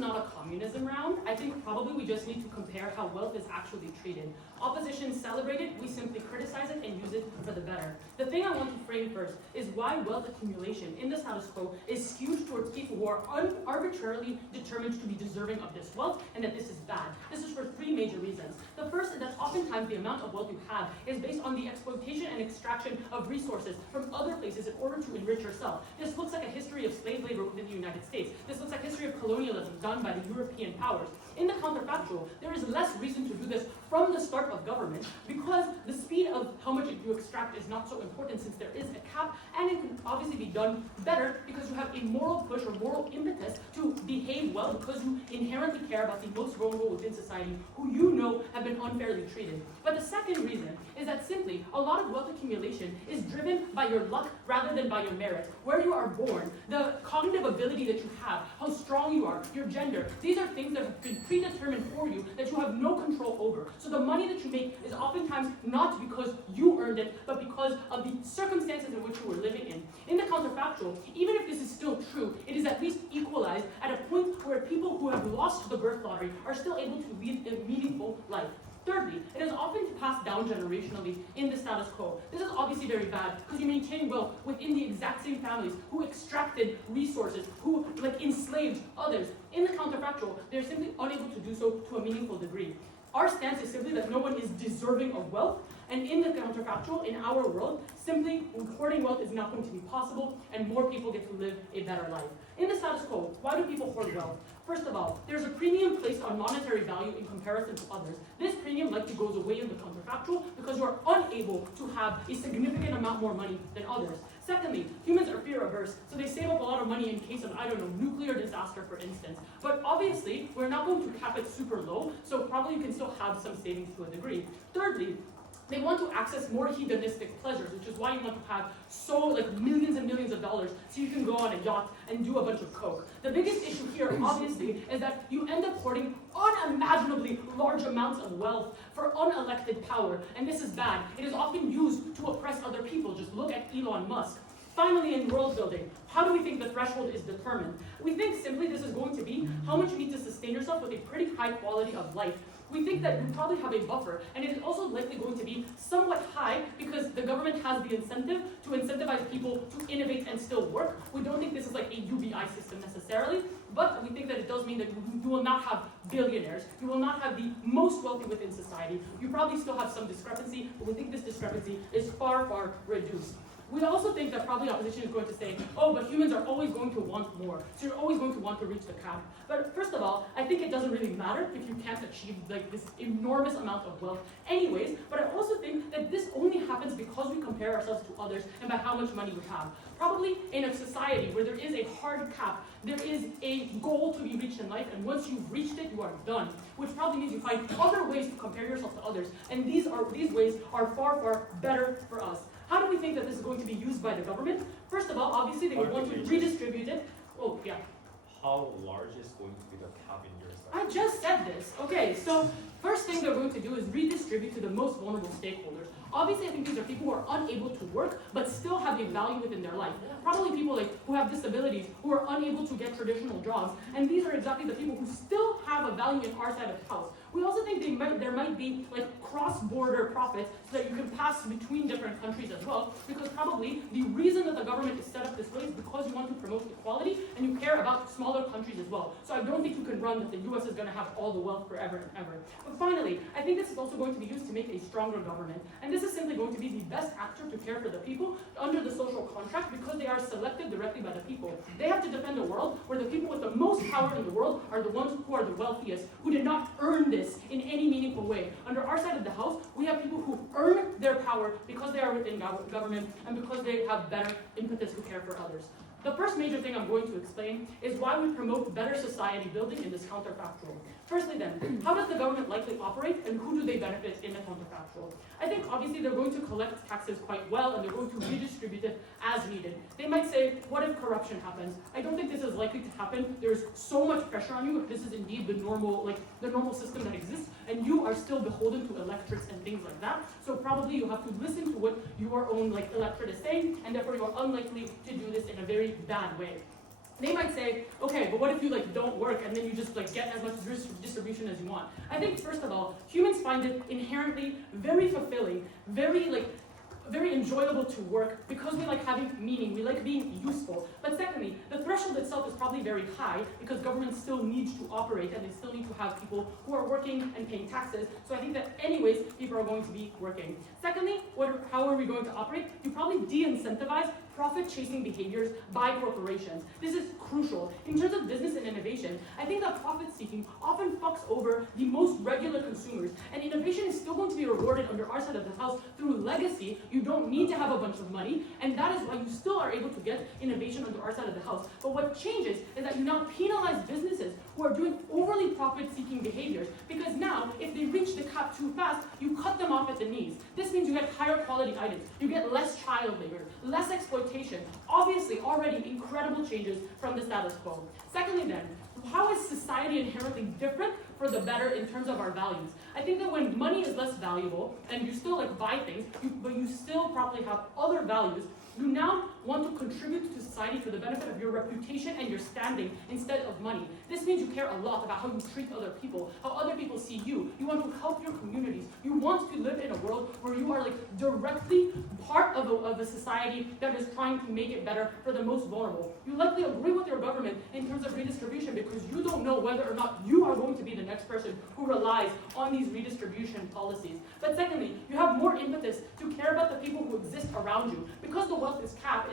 not a communism round. I think probably we just need to compare how wealth is actually treated. Opposition celebrate it, we simply criticize it and use it for the better. The thing I want to frame first is why wealth accumulation in the status quo is skewed towards people who are arbitrarily determined to be deserving of this wealth, and that this is bad. This is for three major reasons. The first is that oftentimes the amount of wealth you have is based on the exploitation and extraction of resources from other places in order to enrich yourself. This looks like a history of slave labor within the United States. This looks like history of colonialism done by the European powers. In the counterfactual, there is less reason to do this from the start of government because the speed of how much you extract is not so important since there is a cap, and it can obviously be done better because you have a moral push or moral impetus to behave well because you inherently care about the most vulnerable within society who you know have been unfairly treated. But the second reason is that simply a lot of wealth accumulation is driven by your luck rather than by your merit. Where you are born, the cognitive ability that you have, how strong you are, your gender, these are things that have been predetermined for you that you have no control over. So the money that you make is oftentimes not because you earned it, but because of the circumstances in which you were living in. In the counterfactual, even if this is still true, it is at least equalized at a point where people who have lost the birth lottery are still able to lead a meaningful life. Thirdly, it is often passed down generationally in the status quo. This is obviously very bad because you maintain wealth within the exact same families who extracted resources, who enslaved others. In the counterfactual, they're simply unable to do so to a meaningful degree. Our stance is simply that no one is deserving of wealth, and in the counterfactual, in our world, simply hoarding wealth is not going to be possible, and more people get to live a better life. In the status quo, why do people hoard wealth? First of all, there's a premium placed on monetary value in comparison to others. This premium likely goes away in the counterfactual because you are unable to have a significant amount more money than others. Secondly, humans are fear averse, so they save up a lot of money in case of, nuclear disaster, for instance. But obviously, we're not going to cap it super low, so probably you can still have some savings to a degree. Thirdly, they want to access more hedonistic pleasures, which is why you want to have millions and millions of dollars so you can go on a yacht and do a bunch of coke. The biggest issue here, obviously, is that you end up hoarding unimaginably large amounts of wealth for unelected power, and this is bad. It is often used to oppress other people. Just look at Elon Musk. Finally, in world building, how do we think the threshold is determined? We think simply this is going to be how much you need to sustain yourself with a pretty high quality of life. We think that we probably have a buffer, and it is also likely going to be somewhat high because the government has the incentive to incentivize people to innovate and still work. We don't think this is like a UBI system necessarily, but we think that it does mean that you will not have billionaires. You will not have the most wealthy within society. You probably still have some discrepancy, but we think this discrepancy is far, far reduced. We also think that probably opposition is going to say, oh, but humans are always going to want more, so you're always going to want to reach the cap. But first of all, I think it doesn't really matter if you can't achieve this enormous amount of wealth anyways, but I also think that this only happens because we compare ourselves to others and by how much money we have. Probably in a society where there is a hard cap, there is a goal to be reached in life, and once you've reached it, you are done, which probably means you find other ways to compare yourself to others, and these ways are far, far better for us. How do we think that this is going to be used by the government? First of all, obviously, they would want to redistribute it. Oh, yeah. How large is going to be the cap in your side? I just said this. Okay, so first thing they're going to do is redistribute to the most vulnerable stakeholders. Obviously, I think these are people who are unable to work, but still have a value within their life. Probably people who have disabilities, who are unable to get traditional jobs, and these are exactly the people who still have a value in our side of the house. We also think there might be cross-border profits so that you can pass between different countries as well, because probably the reason that the government is set up this way is because you want to promote equality and you care about smaller countries as well. So I don't think you can run that the US is going to have all the wealth forever and ever. But finally, I think this is also going to be used to make a stronger government. And this is simply going to be the best actor to care for the people under the social contract because they are selected directly by the people. They have to defend a world where the people with the most power in the world are the ones who are the wealthiest, who did not earn this in any meaningful way. Under our side of the house, we have people who earn their power because they are within government and because they have better impetus to care for others. The first major thing I'm going to explain is why we promote better society building in this counterfactual. Firstly then, how does the government likely operate and who do they benefit in the counterfactual? I think obviously they're going to collect taxes quite well and they're going to redistribute it as needed. They might say, what if corruption happens? I don't think this is likely to happen. There's so much pressure on you if this is indeed the normal system that exists and you are still beholden to electorates and things like that. So probably you have to listen to what your own electorate is saying and therefore you are unlikely to do this in a very bad way. They might say, okay, but what if you don't work and then you just get as much distribution as you want? I think first of all, humans find it inherently very fulfilling, very enjoyable to work because we like having meaning, we like being useful. But secondly, the threshold itself is probably very high because government still needs to operate and they still need to have people who are working and paying taxes. So I think that anyways, people are going to be working. Secondly, how are we going to operate? You probably de-incentivize profit-chasing behaviors by corporations. This is crucial. In terms of business and innovation, I think that profit-seeking often fucks over the most regular consumers, and innovation is still going to be rewarded under our side of the house through legacy. You don't need to have a bunch of money, and that is why you still are able to get innovation under our side of the house. But what changes is that you now penalize businesses who are doing overly profit-seeking behaviors, because now, if they reach the cap too fast, you cut them off at the knees. This means you get higher quality items, you get less child labor, less exploitation, obviously already incredible changes from the status quo. Secondly then, how is society inherently different for the better in terms of our values? I think that when money is less valuable and you still buy things, but you still probably have other values, you now want to contribute to society for the benefit of your reputation and your standing instead of money. This means you care a lot about how you treat other people, how other people see you. You want to help your communities. You want to live in a world where you are directly part of a society that is trying to make it better for the most vulnerable. You likely agree with your government in terms of redistribution because you don't know whether or not you are going to be the next person who relies on these redistribution policies. But secondly, you have more impetus to care about the people who exist around you. Because the wealth is capped,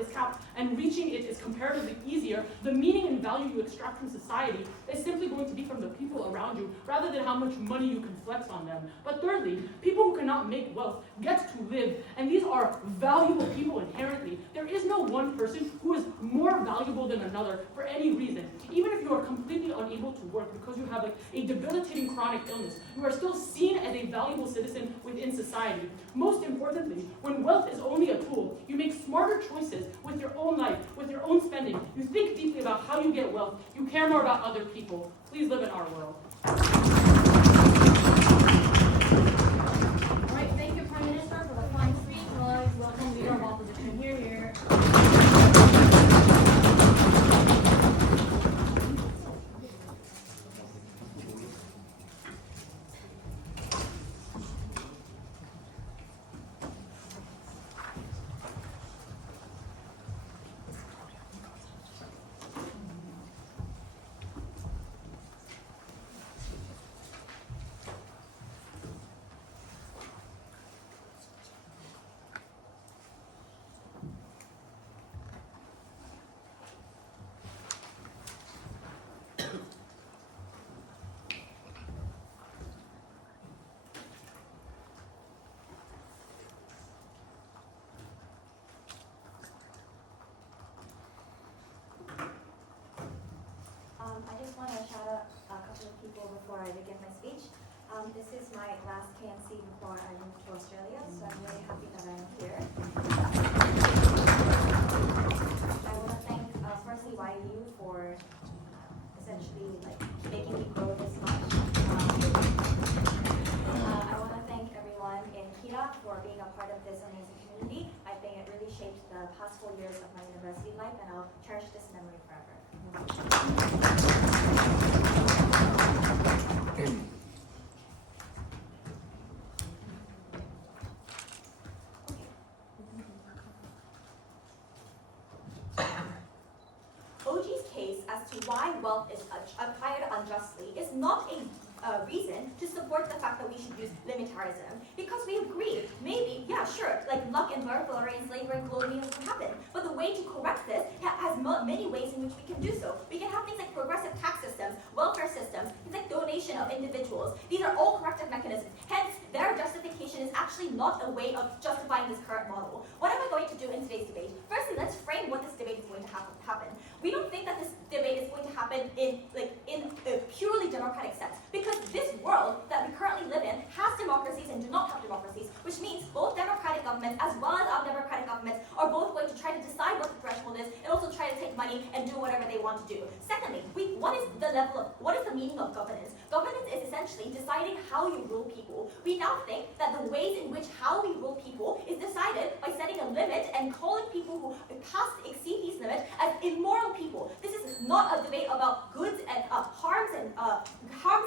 and reaching it is comparatively easier, the meaning and value you extract from society is simply going to be from the people around you, rather than how much money you can flex on them. But thirdly, people who cannot make wealth get to live, and these are valuable people inherently. There is no one person who is more valuable than another for any reason. Even if you are completely unable to work because you have a debilitating chronic illness, you are still seen as a valuable citizen within society. Most importantly, when wealth is only a tool, you make smarter choices with your own life, with your own spending. You think deeply about how you get wealth. You care more about other people. Please live in our world. All right, thank you, Prime Minister, for the fine speech. Welcome Leader of Opposition. Here. I just want to shout out a couple of people before I begin my speech. This is my last KNC before I moved to Australia, so I'm really happy that I'm here. I want to thank firstly YUU for essentially making me grow this much. I want to thank everyone in KIDA for being a part of this amazing community. I think it really shaped the past 4 years of my university life, and I'll cherish this memory forever. OG's case as to why wealth is acquired unjustly is not a reason to support the fact that we should use limitarianism, because we agree, maybe, yeah, sure, luck and birth or slavery and colonialism happen, but the way to correct this has many ways in which we can do so. We can have things like progressive tax systems, welfare systems, things like donation of individuals. These are all corrective mechanisms. Hence, their justification is actually not a way of justifying this current model. What am I going to do in today's debate? Firstly, let's frame what this debate is going to happen. We don't think that this debate is going to happen in a purely democratic sense, because this world that we currently live in has democracies and do not have democracies, which means both democratic governments as well as undemocratic governments are both going to try to decide what the threshold is and also try to take money and do whatever they want to do. Secondly, what is the meaning of governance? Governance is essentially deciding how you rule people. We now think that the ways in which how we rule people is decided by setting a limit and calling people who exceed these limits as immoral people. This is not a debate about goods and harms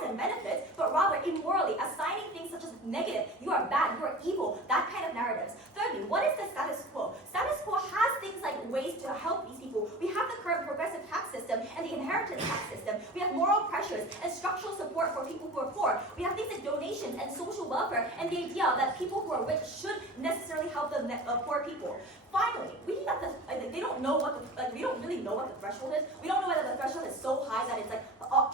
and benefits, but rather immorally assigning things such as negative, you are bad, you are evil, that kind of narratives. Thirdly, what is the status quo? Status quo has things like ways to help these people. We have the current progressive tax system and the inheritance tax system. We have moral pressures and structural support for people who are poor. We have things like donations and social welfare and the idea that people who are rich should necessarily help the poor people. Finally, we think that they don't know what we don't really know what the threshold is. We don't know whether the threshold is so high that it's like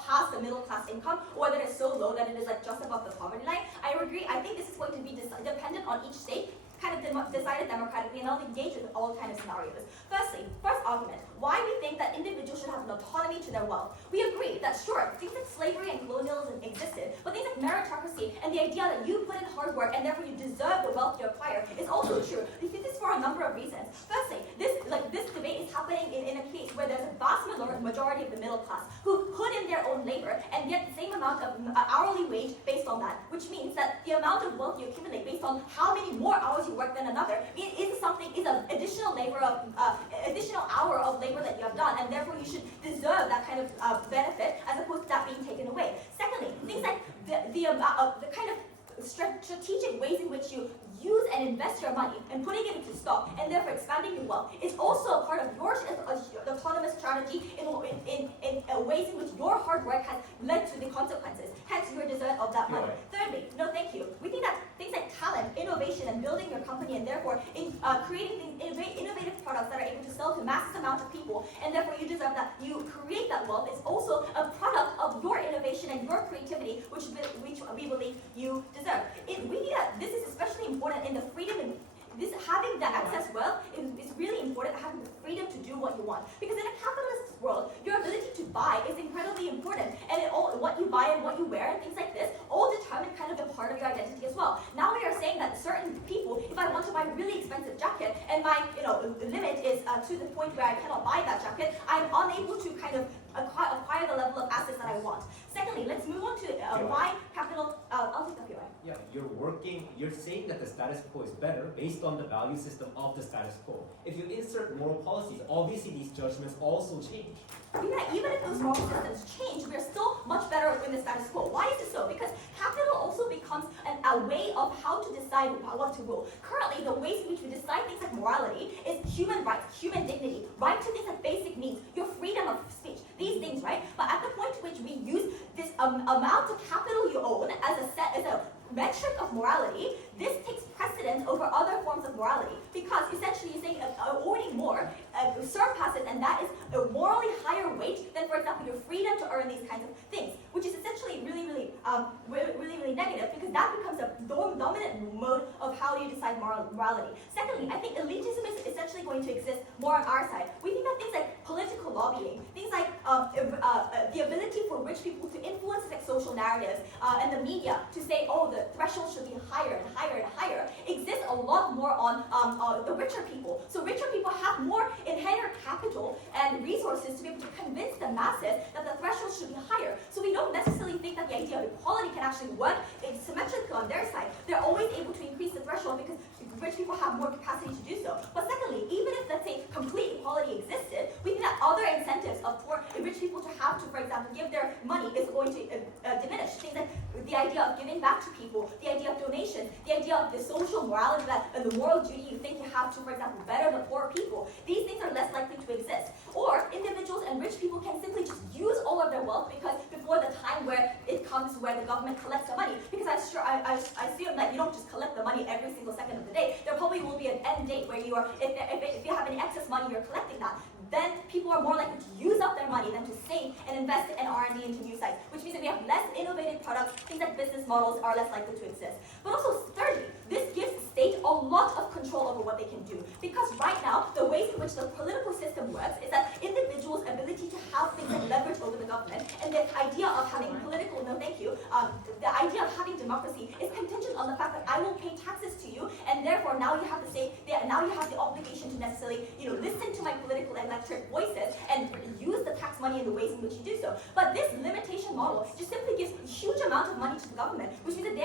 past the middle class income, or whether it's so low that it is like just above the poverty line. I agree. I think this is going to be dependent on each state, kind of decided democratically, and I'll engage with all kind of scenarios. Firstly, first argument, why we think that individuals should have an autonomy to their wealth. We agree that sure, things like slavery and colonialism existed, but things like meritocracy and the idea that you put in hard work and therefore you deserve the wealth you acquire is also true. We think this for a number of reasons. Firstly, this debate is happening in a case where there's a vast majority of the middle class who put in their own labor and get the same amount of hourly wage based on that, which means that the amount of wealth you accumulate based on how many more hours you work than another is an additional additional hour of labor that you have done, and therefore you should deserve that kind of benefit as opposed to that being taken away. Secondly, things like the kind of strategic ways in which you use and invest your money and putting it into stock and therefore expanding your wealth is also a part of your autonomous strategy in ways in which your hard work has led to the consequences, hence your deserve of that money. Thirdly, no thank you. We think that things like talent, innovation, and building your company and therefore creating innovative products that are able to sell to massive amounts of people and therefore you deserve that, you create that wealth is also a product of your innovation and your creativity, which we believe you deserve. We think that this is especially important in the freedom and having the access wealth is really important, having the freedom to do what you want. Because in a capitalist world, your ability to buy is incredibly important. And what you buy and what you wear and things like this all determine kind of a part of your identity as well. Now we are saying that certain people, if I want to buy a really expensive jacket and my limit is to the point where I cannot buy that jacket, I'm unable to kind of acquire the level of assets that I want. Secondly, let's move on to why capital. I'll take that POI. Yeah, you're saying that the status quo is better based on the value system of the status quo. If you insert moral policies, obviously these judgments also change. Yeah, even if those moral systems change, we're still much better in the status quo. Why is it so? Because capital also becomes a way of how to decide what to rule. Currently, the ways in which we decide things like morality is human rights, human dignity, right to things like basic needs, your freedom of speech, these things, right? But at the point to which we use this amount of capital you own as a metric of morality, this takes precedence over other forms of morality because essentially you're saying owning more surpasses, and that is a morally higher weight than, for example, your freedom to earn these kinds of things, which is essentially really negative because that becomes a dominant mode of how you decide morality. Secondly, I think elitism is essentially going to exist more on our side. We think that things like political lobbying, things like the ability for rich people to influence like social narratives and the media to say, oh, the threshold should be higher and higher and higher, exists a lot more on the richer people. So richer people have more inherent capital and resources to be able to convince the masses that the threshold should be higher. So we don't necessarily think that the idea of equality can actually work symmetrically on their side. They're always able to increase the threshold because rich people have more capacity to do so. But secondly, even if, let's say, complete equality existed, we think that other incentives for rich people to have to, for example, give their money is going to diminish. Things like the idea of giving back to people, the idea of donations, the idea of the social morality and the moral duty you think you have to, for example, better the poor people. These things are less likely to exist. Or individuals and rich people can simply just use all of their wealth because before the time where it comes where the government collects the money, because I assume that you don't just collect the money every single second of the day. There probably will be an end date where you are, if you have any excess money, you're collecting that. Then people are more likely to use up their money than to save and invest in R&D into new sites, which means that we have less innovative products, things like business models are less likely to exist. But also, thirdly, this gives the state a lot of control over what they can do. Because right now, the ways in which the political system works is that individuals' ability to have things like leverage over the government, and the idea of having political, the idea of having democracy is contingent on the fact that I will pay taxes to you, and therefore now you have to say, now you have the obligation to necessarily, listen to my political and electric voices and use the tax money in the ways in which you do so. But this limitation model just simply gives a huge amount of money to the government, which means that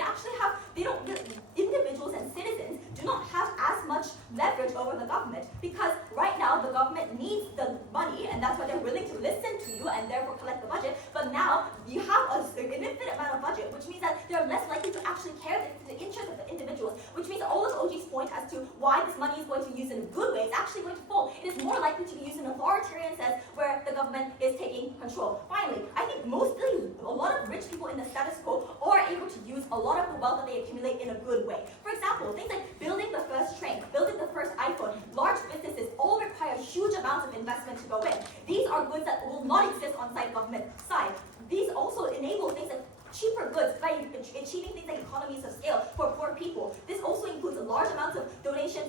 individuals and citizens do not have as much leverage over the government because right now the government needs the money and that's why they're willing to listen to you do and therefore collect the budget. But now you have an infinite amount of budget, which means that they're less likely to actually care the interest of the individuals, which means all of OG's point as to why this money is going to be used in a good way is actually going to fall. It is more likely to be used in an authoritarian sense where the government is taking control. Finally, I think mostly a lot of rich people in the status quo are able to use a lot of the wealth that they accumulate in a good way. For example, things like building the first train, building the first iPhone, large businesses all require huge amounts of investment to go in. These are goods that will not exist on site government side. These also enable things like cheaper goods by achieving things like economies of scale for poor people. This also includes large amounts of donations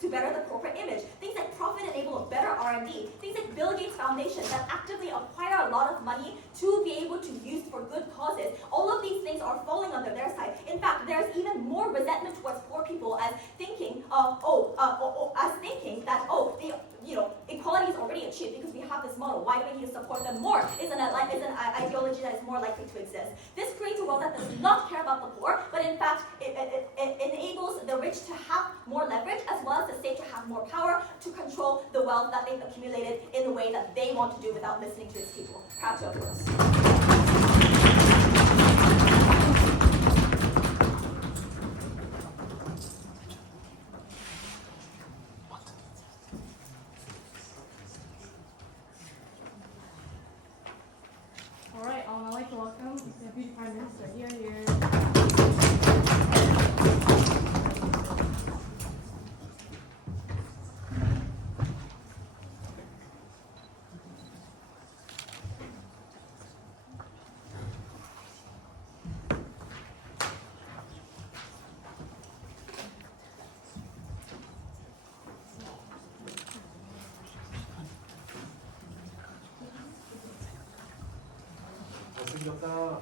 to better the corporate image. Things like profit enable a better R&D. Things like Bill Gates Foundation that actively acquire a lot of money to be able to use for good causes. All of these things are falling under their side. In fact, there's even more resentment towards poor people as thinking equality is already achieved because we have this model. Why do we need to support them more? Is an ideology that is more likely to exist. This creates a world that does not care about the poor, but in fact, it enables the rich to have more leverage as well as the state to have more power to control the wealth that they've accumulated in the way that they want to do without listening to its people. Proud to oppose. All right, I'd like to welcome Deputy Prime Minister. Here. 잘생겼다.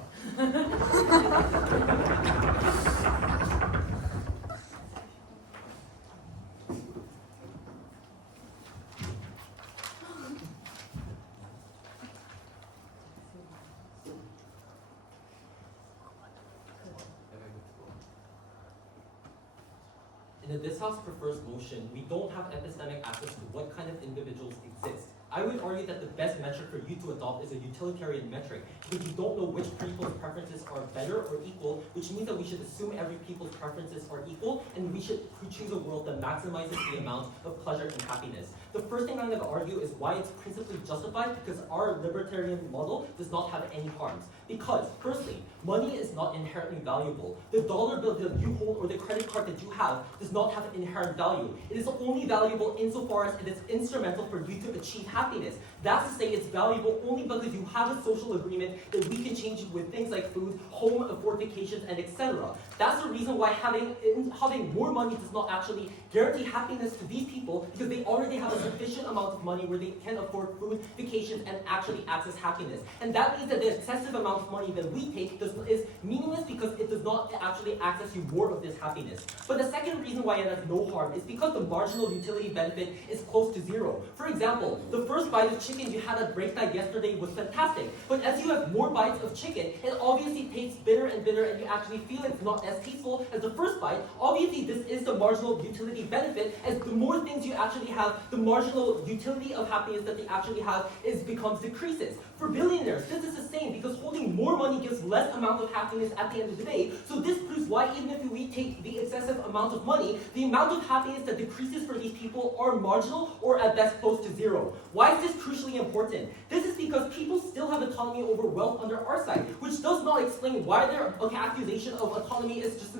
In the This House Prefers motion, we don't have epistemic access to what kind of individuals exist. I would argue that the best metric for you to adopt is a utilitarian metric, because you don't know which people's preferences are better or equal, which means that we should assume every people's preferences are equal, and we should choose a world that maximizes the amount of pleasure and happiness. The first thing I'm going to argue is why it's principally justified, because our libertarian model does not have any harms. Because, firstly, money is not inherently valuable. The dollar bill that you hold or the credit card that you have does not have inherent value. It is only valuable insofar as it is instrumental for you to achieve happiness. That's to say it's valuable only because you have a social agreement that we can change it with things like food, home fortifications, and etc. That's the reason why having more money does not actually guarantee happiness to these people, because they already have a sufficient amount of money where they can afford food, vacations, and actually access happiness. And that means that the excessive amount of money that we take is meaningless because it does not actually access you more of this happiness. But the second reason why it has no harm is because the marginal utility benefit is close to zero. For example, the first bite of chicken you had at break night yesterday was fantastic, but as you have more bites of chicken, it obviously tastes bitter and bitter, and you actually feel it's not as peaceful as the first bite. Obviously, this is the marginal utility benefit. As the more things you actually have, the marginal utility of happiness that they actually have becomes decreases. For billionaires, this is the same, because holding more money gives less amount of happiness at the end of the day. So this proves why even if we take the excessive amount of money, the amount of happiness that decreases for these people are marginal or at best close to zero. Why is this crucially important? This is because people still have autonomy over wealth under our side, which does not explain why their accusation of autonomy is just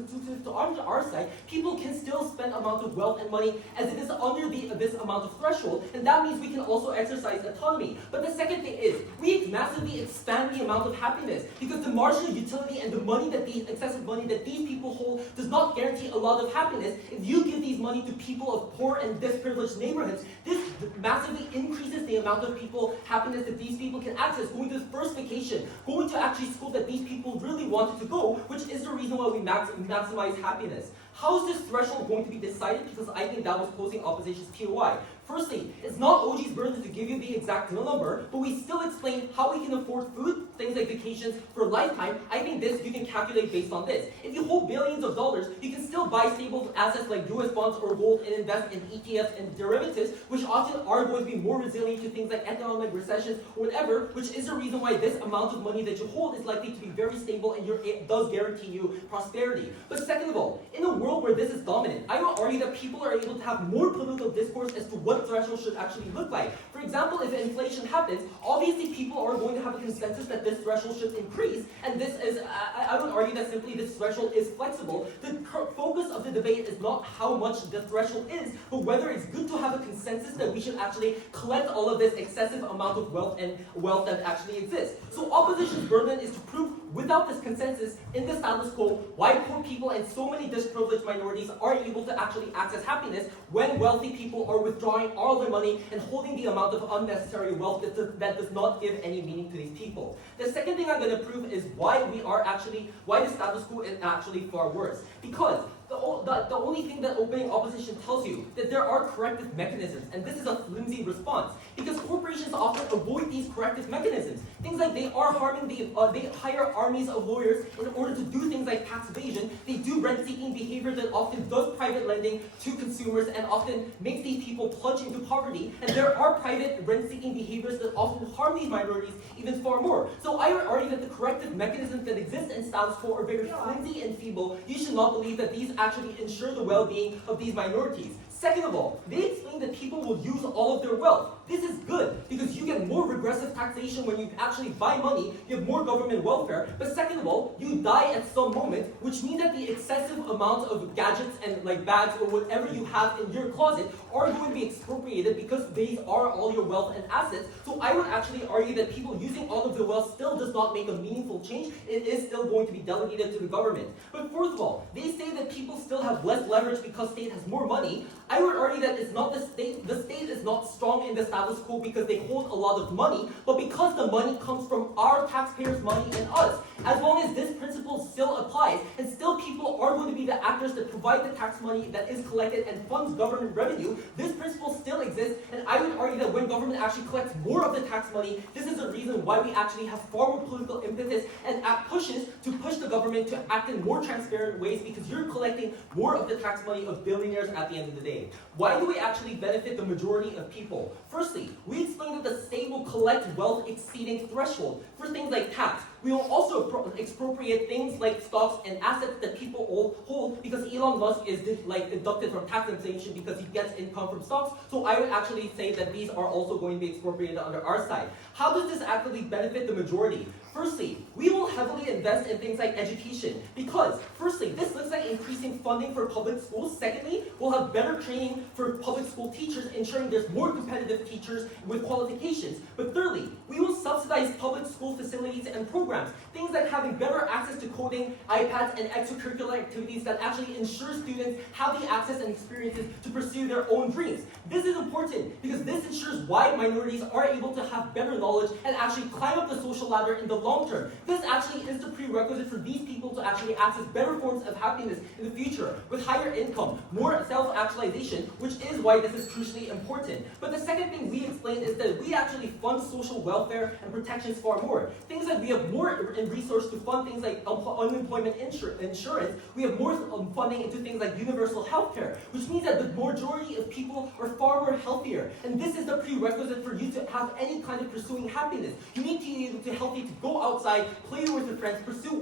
to our side. People can still spend amount of wealth and money as it is under this amount of threshold, and that means we can also exercise autonomy. But the second thing is, we massively expand the amount of happiness, because the marginal utility and the money that excessive money that these people hold does not guarantee a lot of happiness. If you give these money to people of poor and disprivileged neighborhoods, this massively increases the amount of happiness that these people can access, going to the first vacation, going to actually school that these people really wanted to go, which is the reason why we maximize happiness. How is this threshold going to be decided? Because I think that was closing opposition's POI. Firstly, it's not OG's burden to give you the exact number, but we still explain how we can afford food, things like vacations for a lifetime. I think this you can calculate based on this. If you hold billions of dollars, you can still buy stable assets like US bonds or gold and invest in ETFs and derivatives, which often are going to be more resilient to things like economic recessions or whatever, which is the reason why this amount of money that you hold is likely to be very stable and it does guarantee you prosperity. But second of all, in a world where this is dominant, I will argue that people are able to have more political discourse as to what threshold should actually look like. For example, if inflation happens, obviously people are going to have a consensus that this threshold should increase, and this is, I would argue that simply this threshold is flexible. The focus of the debate is not how much the threshold is, but whether it's good to have a consensus that we should actually collect all of this excessive amount of wealth that actually exists. So opposition's burden is to prove without this consensus in the status quo why poor people and so many disprivileged minorities are able to actually access happiness when wealthy people are withdrawing all their money and holding the amount of unnecessary wealth that does not give any meaning to these people. The second thing I'm going to prove is why the status quo is actually far worse. Because the only thing that opening opposition tells you that there are corrective mechanisms, and this is a flimsy response, because corporations often avoid these corrective mechanisms. Things like they are harming they hire armies of lawyers in order to do things like tax evasion. They do rent-seeking behavior that often does private lending to consumers and often makes these people plunge into poverty. And there are private rent-seeking behaviors that often harm these minorities even far more. So I would argue that the corrective mechanisms that exist in status quo are very flimsy and feeble. You should not believe that these actually ensure the well-being of these minorities. Second of all, they explain that people will use all of their wealth. This is good because you get more regressive taxation when you actually buy money, you have more government welfare. But second of all, you die at some moment, which means that the excessive amount of gadgets and like bags or whatever you have in your closet are going to be expropriated because these are all your wealth and assets. So I would actually argue that people using all of their wealth still does not make a meaningful change. It is still going to be delegated to the government. But fourth of all, they say that people still have less leverage because state has more money. I would argue that it's not the state. The state is not strong in the status quo because they hold a lot of money, but because the money comes from our taxpayers' money and us. As long as this principle still applies, and still people are going to be the actors that provide the tax money that is collected and funds government revenue, this principle still exists, and I would argue that when government actually collects more of the tax money, this is the reason why we actually have far more political impetus and pushes to push the government to act in more transparent ways because you're collecting more of the tax money of billionaires at the end of the day. Why do we actually benefit the majority of people? Firstly, we explain that the state will collect wealth exceeding threshold for things like tax. We will also expropriate things like stocks and assets that people hold because Elon Musk is deducted from tax exemption because he gets income from stocks. So I would actually say that these are also going to be expropriated under our side. How does this actually benefit the majority? Firstly, we will heavily invest in things like education because, firstly, this looks like increasing funding for public schools. Secondly, we'll have better training for public school teachers, ensuring there's more competitive teachers with qualifications. But thirdly, we will subsidize public school facilities and programs. Things like having better access to coding, iPads, and extracurricular activities that actually ensure students have the access and experiences to pursue their own dreams. This is important because this ensures why minorities are able to have better knowledge and actually climb up the social ladder in the long term. This actually is the prerequisite for these people to actually access better forms of happiness in the future with higher income, more self-actualization, which is why this is crucially important. But the second thing we explain is that we actually fund social welfare and protections far more. Things like we have more in resource to fund things like unemployment insurance. We have more funding into things like universal health care, which means that the majority of people are far more healthier. And this is the prerequisite for you to have any kind of pursuing happiness. You need to be able to healthy to go outside, play with your friends, pursue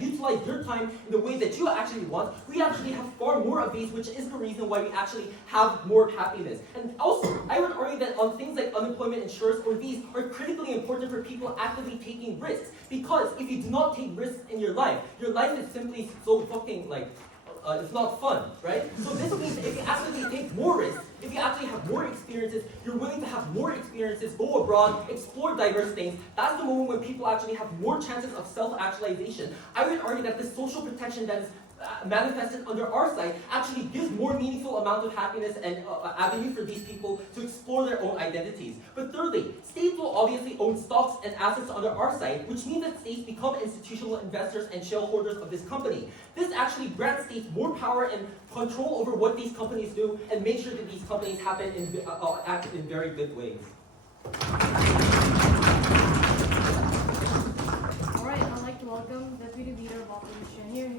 utilize your time in the way that you actually want. We actually have far more of these, which is the reason why we actually have more happiness. And also, I would argue that on things like unemployment insurance or these are critically important for people actively taking risks. Because if you do not take risks in your life is simply so fucking it's not fun, right? So this means if you actually take more risks, if you actually have more experiences, you're willing to have more experiences, go abroad, explore diverse things, that's the moment when people actually have more chances of self-actualization. I would argue that the social protection that is manifested under our site actually gives more meaningful amount of happiness and avenue for these people to explore their own identities. But thirdly, states will obviously own stocks and assets under our site, which means that states become institutional investors and shareholders of this company. This actually grants states more power and control over what these companies do and make sure that these companies happen in, act in very good ways. Alright, I'd like to welcome Deputy Leader of Opposition. Here.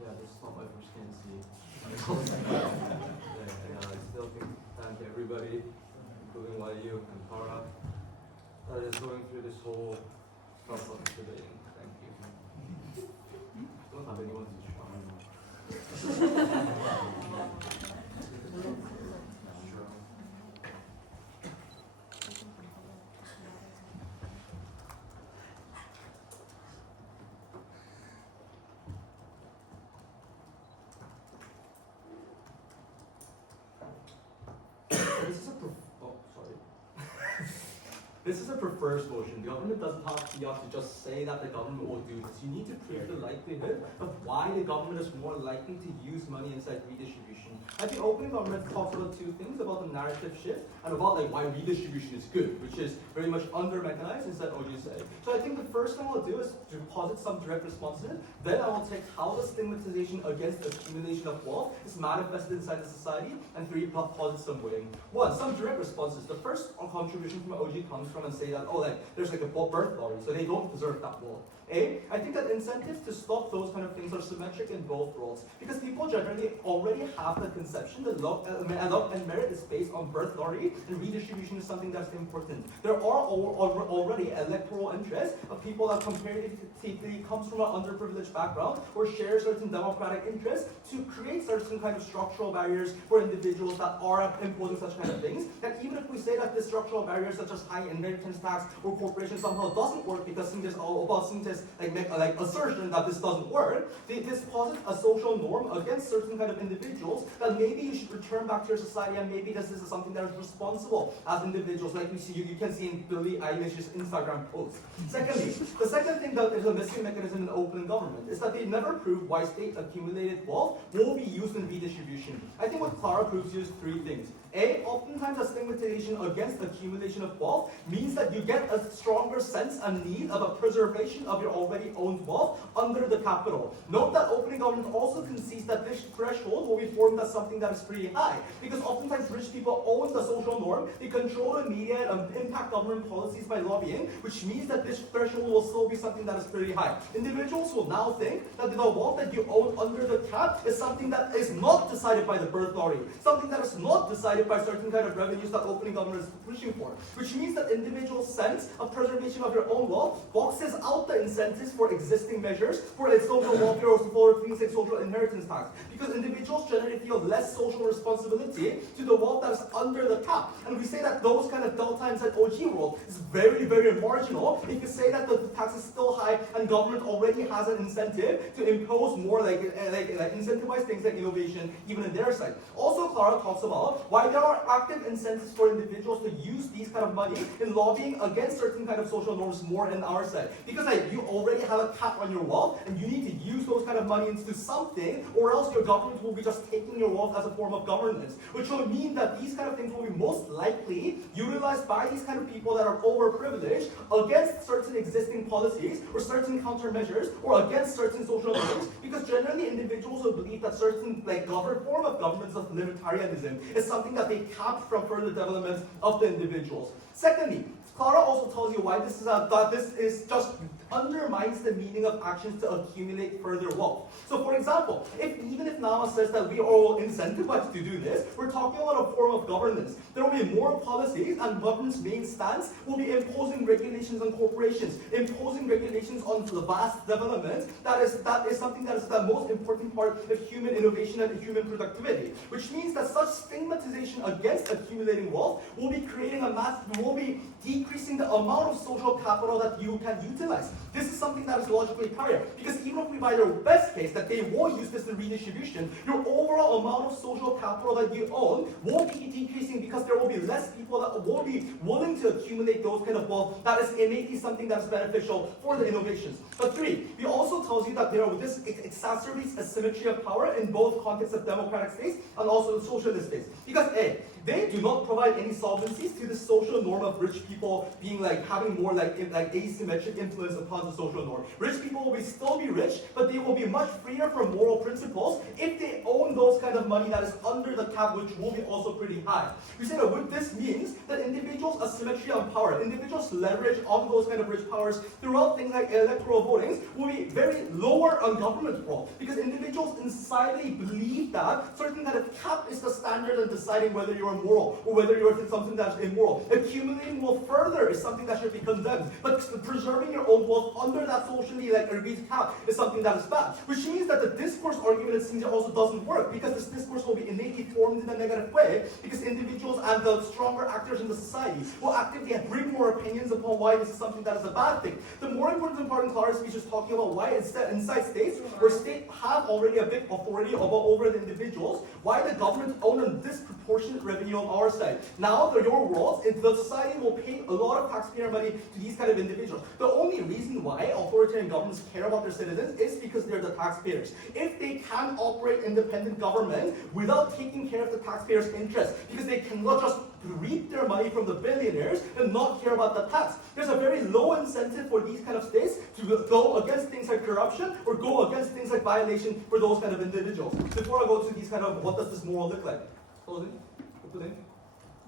Yeah, this is not my first KNC. I still thank everybody, including YUU and Clara, that is going through this whole stuff of debating. Thank you. Don't have anyone to try. This is a prefers motion. The government doesn't have to just say that the government will do this. You need to prove the likelihood of why the government is more likely to use money inside redistribution. I think opening government talks about two things, about the narrative shift and about like why redistribution is good, which is very much under-mechanized inside OGSA. So I think the first thing I'll do is to posit some direct responses. Then I will take how the stigmatization against accumulation of wealth is manifested inside the society, and three, posit some weighing. One, some direct responses. The first contribution from OG comes from and say that, oh, like there's like a birth lottery, so they don't deserve that wealth. I think that incentives to stop those kind of things are symmetric in both worlds, because people generally already have the conception that love and merit is based on birth lottery, and redistribution is something that's important. There are already electoral interests of people that comparatively comes from an underprivileged background or share certain democratic interests to create certain kind of structural barriers for individuals that are imposing such kind of things. That even if we say that the structural barriers such as high inheritance tax or corporation somehow doesn't work because Seungjae's make assertion that this doesn't work, this posits a social norm against certain kind of individuals that maybe you should return back to your society, and maybe this is something that is responsible as individuals, like you can see in Billie Eilish's Instagram post. Secondly, the second thing that is a missing mechanism in open government is that they never prove why state accumulated wealth will be used in redistribution. I think what Clara proves is three things. Oftentimes a stigmatization against accumulation of wealth means that you get a stronger sense and need of a preservation of your already owned wealth under the capital. Note that opening government also concedes that this threshold will be formed as something that is pretty high, because oftentimes rich people own the social norm, they control the media and impact government policies by lobbying, which means that this threshold will still be something that is pretty high. Individuals will now think that the wealth that you own under the cap is something that is not decided by the birth lottery, something that is not decided by certain kind of revenues that opening government is pushing for, which means that individuals' sense of preservation of their own wealth boxes out the incentives for existing measures for its social welfare or for things like social inheritance tax, because individuals generally feel less social responsibility to the wealth that is under the cap. And we say that those kind of delta inside OG world is very, very marginal if you say that the tax is still high and government already has an incentive to impose more like incentivize things like innovation even in their side. Also, Clara talks about why there are active incentives for individuals to use these kind of money in lobbying against certain kind of social norms more in our side. Because like you already have a cap on your wealth and you need to use those kind of money into something, or else your government will be just taking your wealth as a form of governance, which will mean that these kind of things will be most likely utilized by these kind of people that are overprivileged against certain existing policies or certain countermeasures or against certain social norms, because generally individuals will believe that certain form of governance of libertarianism is something that they cap from further development of the individuals. Secondly, Clara also tells you why this is that this is just undermines the meaning of actions to accumulate further wealth. So for example, even if Nama says that we are all incentivized to do this, we're talking about a form of governance. There will be more policies, and government's main stance will be imposing regulations on corporations, imposing regulations on the vast development. That is something that is the most important part of human innovation and human productivity, which means that such stigmatization against accumulating wealth will be decreasing the amount of social capital that you can utilize. This is something that is logically prior, because even if we buy their best case that they will use this in redistribution, your overall amount of social capital that you own will be decreasing because there will be less people that will be willing to accumulate those kind of wealth. That is innately something that is beneficial for the innovations. But three, it also tells you that this exacerbates asymmetry of power in both contexts of democratic states and also socialist states. Because A, they do not provide any solvencies to the social norm of rich people being having more asymmetric influence upon the social norm. Rich people will still be rich, but they will be much freer from moral principles if they own those kind of money that is under the cap, which will be also pretty high. We say that what this means that individuals' asymmetry on power, individuals' leverage on those kind of rich powers throughout things like electoral votings will be very lower on government role, because individuals insidely believe that certain kind of cap is the standard in deciding whether you're moral or whether you're something that's immoral. Accumulating wealth further is something that should be condemned, but preserving your own wealth under that socially agreed cap is something that is bad. Which means that the discourse argument in Seungjae also doesn't work, because this discourse will be innately formed in a negative way, because individuals and the stronger actors in the society will actively bring more opinions upon why this is something that is a bad thing. The more important part in Clara's speech is talking about why instead inside states, where states have already a big authority over the individuals, why the government own a disproportionate revenue on our side. Now, your world, the society will pay a lot of taxpayer money to these kind of individuals. The only reason why authoritarian governments care about their citizens is because they're the taxpayers. If they can operate independent government without taking care of the taxpayers' interests, because they cannot just reap their money from the billionaires and not care about the tax. There's a very low incentive for these kind of states to go against things like corruption or go against things like violation for those kind of individuals. Before I go to these kind of, what does this moral look like? Closing?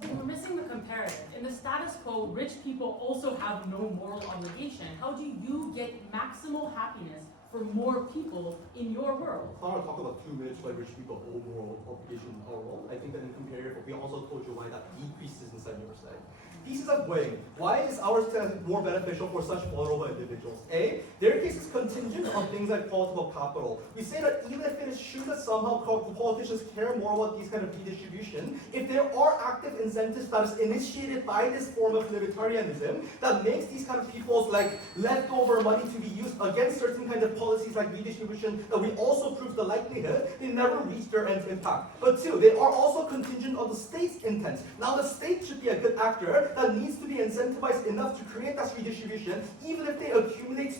We're missing the comparative. In the status quo, rich people also have no moral obligation. How do you get maximal happiness for more people in your world? Clara talked about 2 minutes why rich people hold moral obligation in our world. I think that in comparative, we also told you why that decreases inside your side. Pieces of weighing. Why is ours more beneficial for such vulnerable individuals? A, their case is contingent on things like political capital. We say that even if it is true that somehow politicians care more about these kind of redistribution, if there are active incentives that is initiated by this form of libertarianism that makes these kind of people's leftover money to be used against certain kind of policies like redistribution, that we also prove the likelihood, they never reach their end impact. But two, they are also contingent on the state's intent. Now the state should be a good actor that needs to be incentivized enough to create that redistribution, even if they accumulate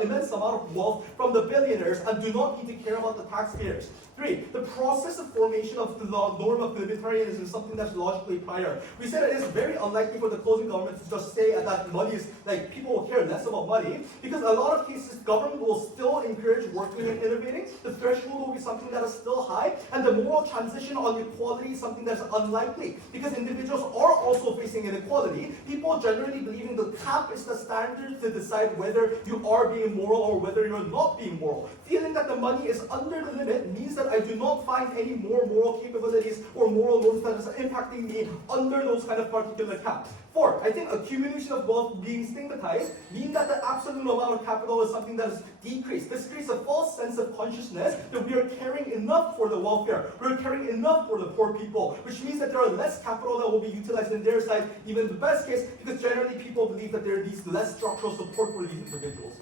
immense amount of wealth from the billionaires and do not need to care about the taxpayers. Three, the process of formation of the norm of libertarianism is something that's logically prior. We said it is very unlikely for the closing government to just say that money is, people will care less about money, because a lot of cases government will still encourage working and innovating. The threshold will be something that is still high, and the moral transition on equality is something that's unlikely, because individuals are also facing inequality. People generally believing the cap is the standard to decide whether you are being moral or whether you're not being moral. Feeling that the money is under the limit means that I do not find any more moral capabilities or moral motives that is impacting me under those kind of particular caps. Four, I think accumulation of wealth being stigmatized means that the absolute amount of capital is something that is decreased. This creates a false sense of consciousness that we are caring enough for the welfare, we're caring enough for the poor people, which means that there are less capital that will be utilized in their side, even in the best case, because generally people believe that there are these less structural support for these individuals.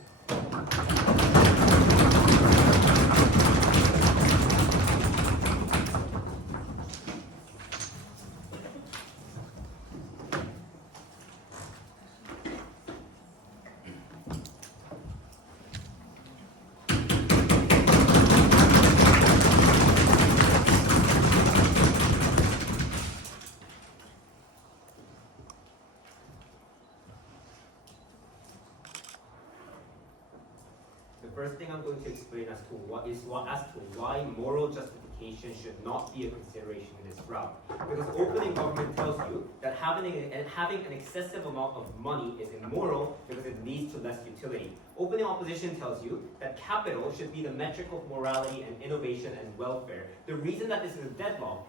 The first thing I'm going to explain as to why moral justification justification should not be a consideration in this route. Because opening government tells you that having an excessive amount of money is immoral because it leads to less utility. Opening opposition tells you that capital should be the metric of morality and innovation and welfare. The reason that this is a deadlock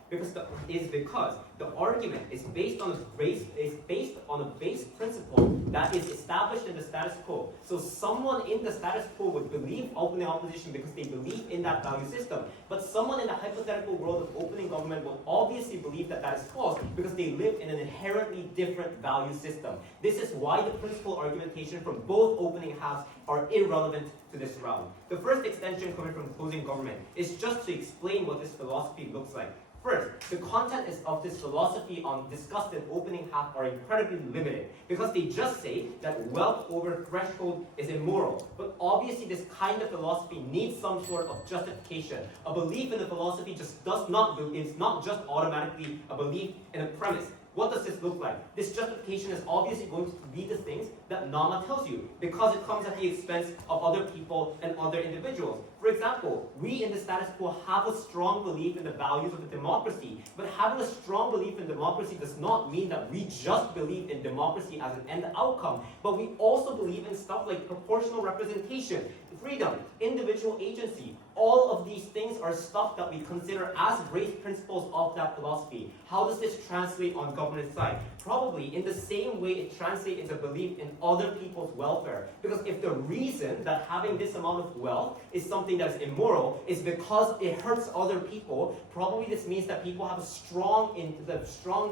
is because the argument is based on a base principle that is established in the status quo. So someone in the status quo would believe opening opposition because they believe in that value system. But someone in the hypothetical world of opening government will obviously believe that that is false because they live in an inherently different value system. This is why the principal argumentation from both opening halves are irrelevant to this round. The first extension coming from closing government is just to explain what this philosophy looks like. First, the content of this philosophy discussed in opening half are incredibly limited because they just say that wealth over threshold is immoral. But obviously this kind of philosophy needs some sort of justification. A belief in the philosophy it's not just automatically a belief in a premise. What does this look like? This justification is obviously going to be the things that Nama tells you because it comes at the expense of other people and other individuals. For example, we in the status quo have a strong belief in the values of the democracy, but having a strong belief in democracy does not mean that we just believe in democracy as an end outcome, but we also believe in stuff like proportional representation, freedom, individual agency. All of these things are stuff that we consider as base principles of that philosophy. How does this translate on government side? Probably in the same way it translates into belief in other people's welfare. Because if the reason that having this amount of wealth is something that's immoral is because it hurts other people, probably this means that people have a strong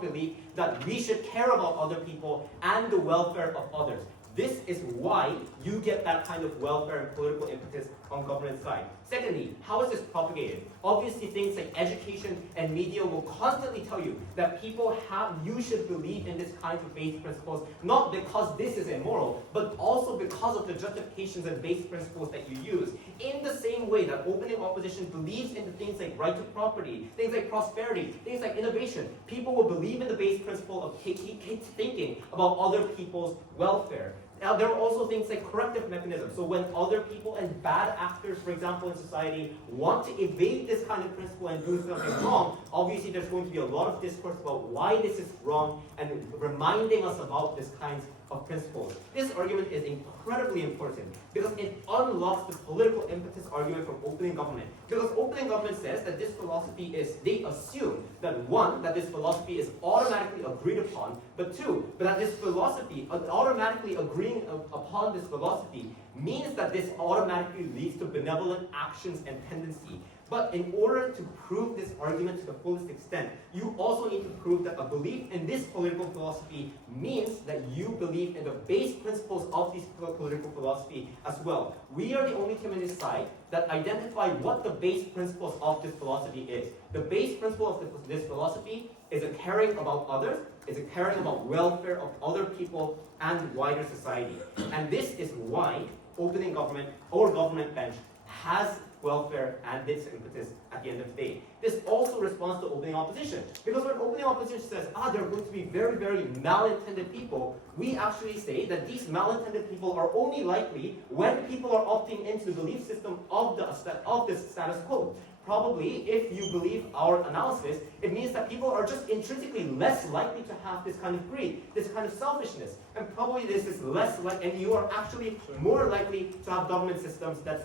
belief that we should care about other people and the welfare of others. This is why you get that kind of welfare and political impetus on government side. Secondly, how is this propagated? Obviously, things like education and media will constantly tell you that you should believe in this kind of base principles, not because this is immoral, but also because of the justifications and base principles that you use. In the same way that opening opposition believes in the things like right to property, things like prosperity, things like innovation, people will believe in the base principle of thinking about other people's welfare. Now, there are also things like corrective mechanisms. So when other people and bad actors, for example, in society, want to evade this kind of principle and do something wrong, obviously there's going to be a lot of discourse about why this is wrong and reminding us about this kind of principles. This argument is incredibly important because it unlocks the political impetus argument from opening government. Because opening government says that this philosophy they assume that one, that this philosophy is automatically agreed upon, but two, that this philosophy, automatically agreeing upon this philosophy means that this automatically leads to benevolent actions and tendency. But in order to prove this argument to the fullest extent, you also need to prove that a belief in this political philosophy means that you believe in the base principles of this political philosophy as well. We are the only team on this side that identify what the base principles of this philosophy is. The base principle of this philosophy is a caring about others, is a caring about welfare of other people and wider society. And this is why opening government or government bench has welfare and its impetus at the end of the day. This also responds to opening opposition. Because when opening opposition says, there are going to be very, very malintended people, we actually say that these malintended people are only likely when people are opting into the belief system of the status quo. Probably, if you believe our analysis, it means that people are just intrinsically less likely to have this kind of greed, this kind of selfishness. And probably this is less likely, and you are actually more likely to have government systems that's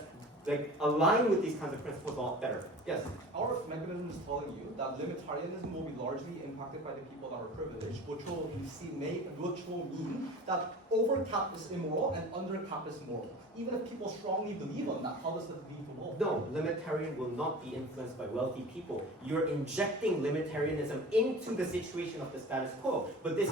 align with these kinds of principles a lot better. Yes? Our mechanism is telling you that libertarianism will be largely impacted by the people that are privileged, which will mean that overcap is immoral and undercap is moral. Even if people strongly believe on that, how does that lead to law? No, libertarian will not be influenced by wealthy people. You're injecting libertarianism into the situation of the status quo. But this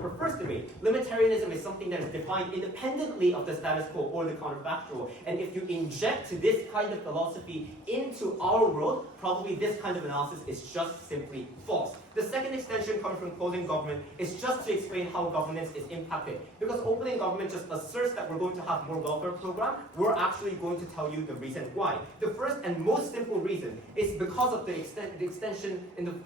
prefers to me. Libertarianism is something that is defined independently of the status quo or the counterfactual. And if you inject this kind of philosophy into our world, probably this kind of analysis is just simply false. The second extension coming from closing government is just to explain how governance is impacted. Because opening government just asserts that we're going to have more welfare program, we're actually going to tell you the reason why. The first and most simple reason is because of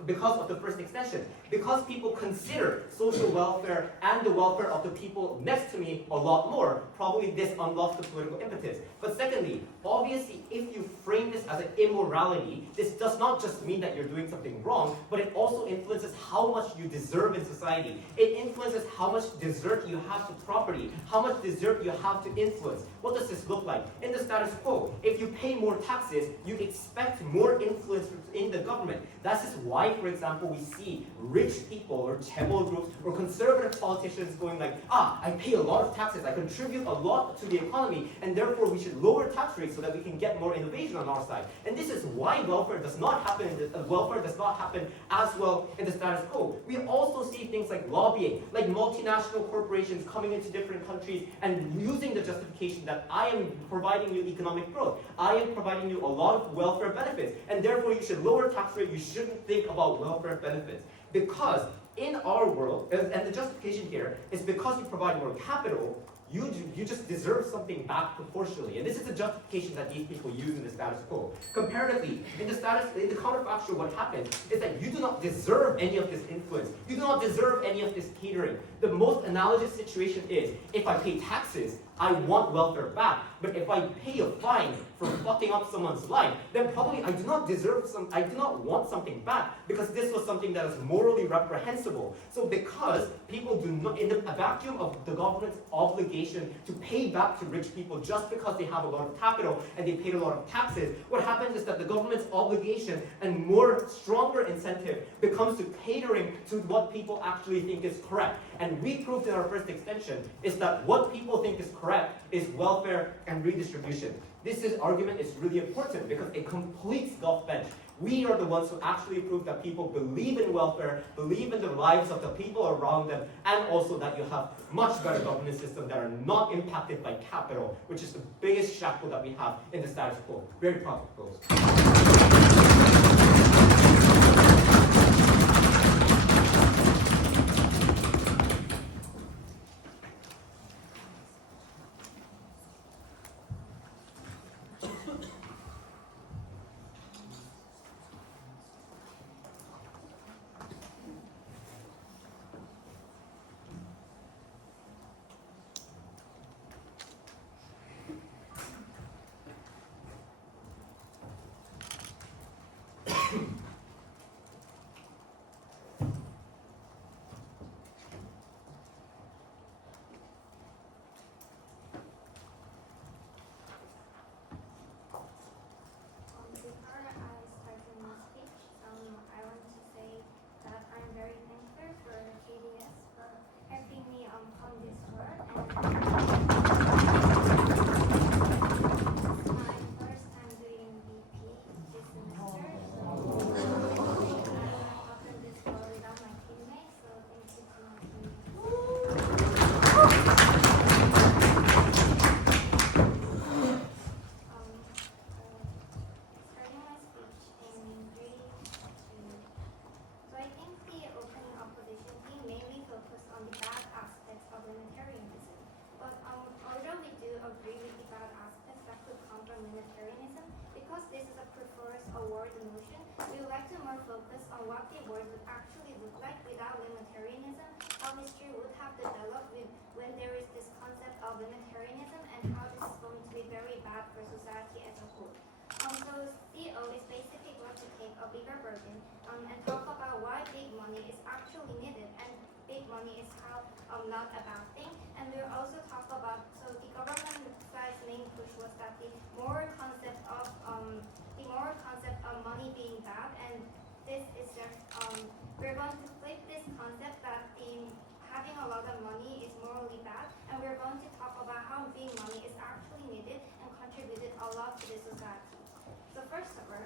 because of the first extension. Because people consider social welfare and the welfare of the people next to me a lot more, probably this unlocks the political impetus. But secondly, obviously, if you frame this as an immorality, this this does not just mean that you're doing something wrong, but it also influences how much you deserve in society. It influences how much desert you have to property, how much desert you have to influence. What does this look like? In the status quo, if you pay more taxes, you expect more influence in the government. That's just why, for example, we see rich people or chaebol groups or conservative politicians going like, I pay a lot of taxes, I contribute a lot to the economy, and therefore we should lower tax rates so that we can get more innovation on our side. And this is why welfare does not happen as well in the status quo. We also see things like lobbying, like multinational corporations coming into different countries and using the justification that I am providing you economic growth, I am providing you a lot of welfare benefits, and therefore you should lower tax rate, you shouldn't think about welfare benefits. Because in our world, and the justification here is because you provide more capital, you just deserve something back proportionally. And this is the justification that these people use in the status quo. Comparatively, in the counterfactual, what happens is that you do not deserve any of this influence. You do not deserve any of this catering. The most analogous situation is, if I pay taxes, I want welfare back. But if I pay a fine for fucking up someone's life, then probably I do not want something back, because this was something that is morally reprehensible. So because people do not, in the vacuum of the government's obligation to pay back to rich people just because they have a lot of capital and they paid a lot of taxes, what happens is that the government's obligation and more stronger incentive becomes to catering to what people actually think is correct. And we proved in our first extension is that what people think is correct is welfare and redistribution. This argument is really important because it completes Gulf Bench. We are the ones who actually prove that people believe in welfare, believe in the lives of the people around them, and also that you have much better government systems that are not impacted by capital, which is the biggest shackle that we have in the status quo. Very proud of those. I want to say that I'm very thankful for KDS for helping me come this far. And my first time doing BP this semester, so I would have gotten this far without my teammates. So thank you so much. Starting my speech in 3, 2. So I think the opening opposition team mainly focused on the bad aspects of unitarianism. But although we do agree with the bad aspects that could come from unitarianism, because this is a prefers a word notion, we would like to more focus on what the word would actually look like without unitarianism, how history would have developed when there is this concept of unitarianism, and how this is going to be very bad for society as a whole. So CO is basically going to take a bigger burden and talk about why big money is actually needed, and big money is how not a bad thing. And we'll also talk about, so the government side's main push was that the moral concept of money being bad, and this is just we're going to flip this concept that having a lot of money is morally bad, and we're going to talk about how big money is actually needed and contributed a lot to the society. So first of all,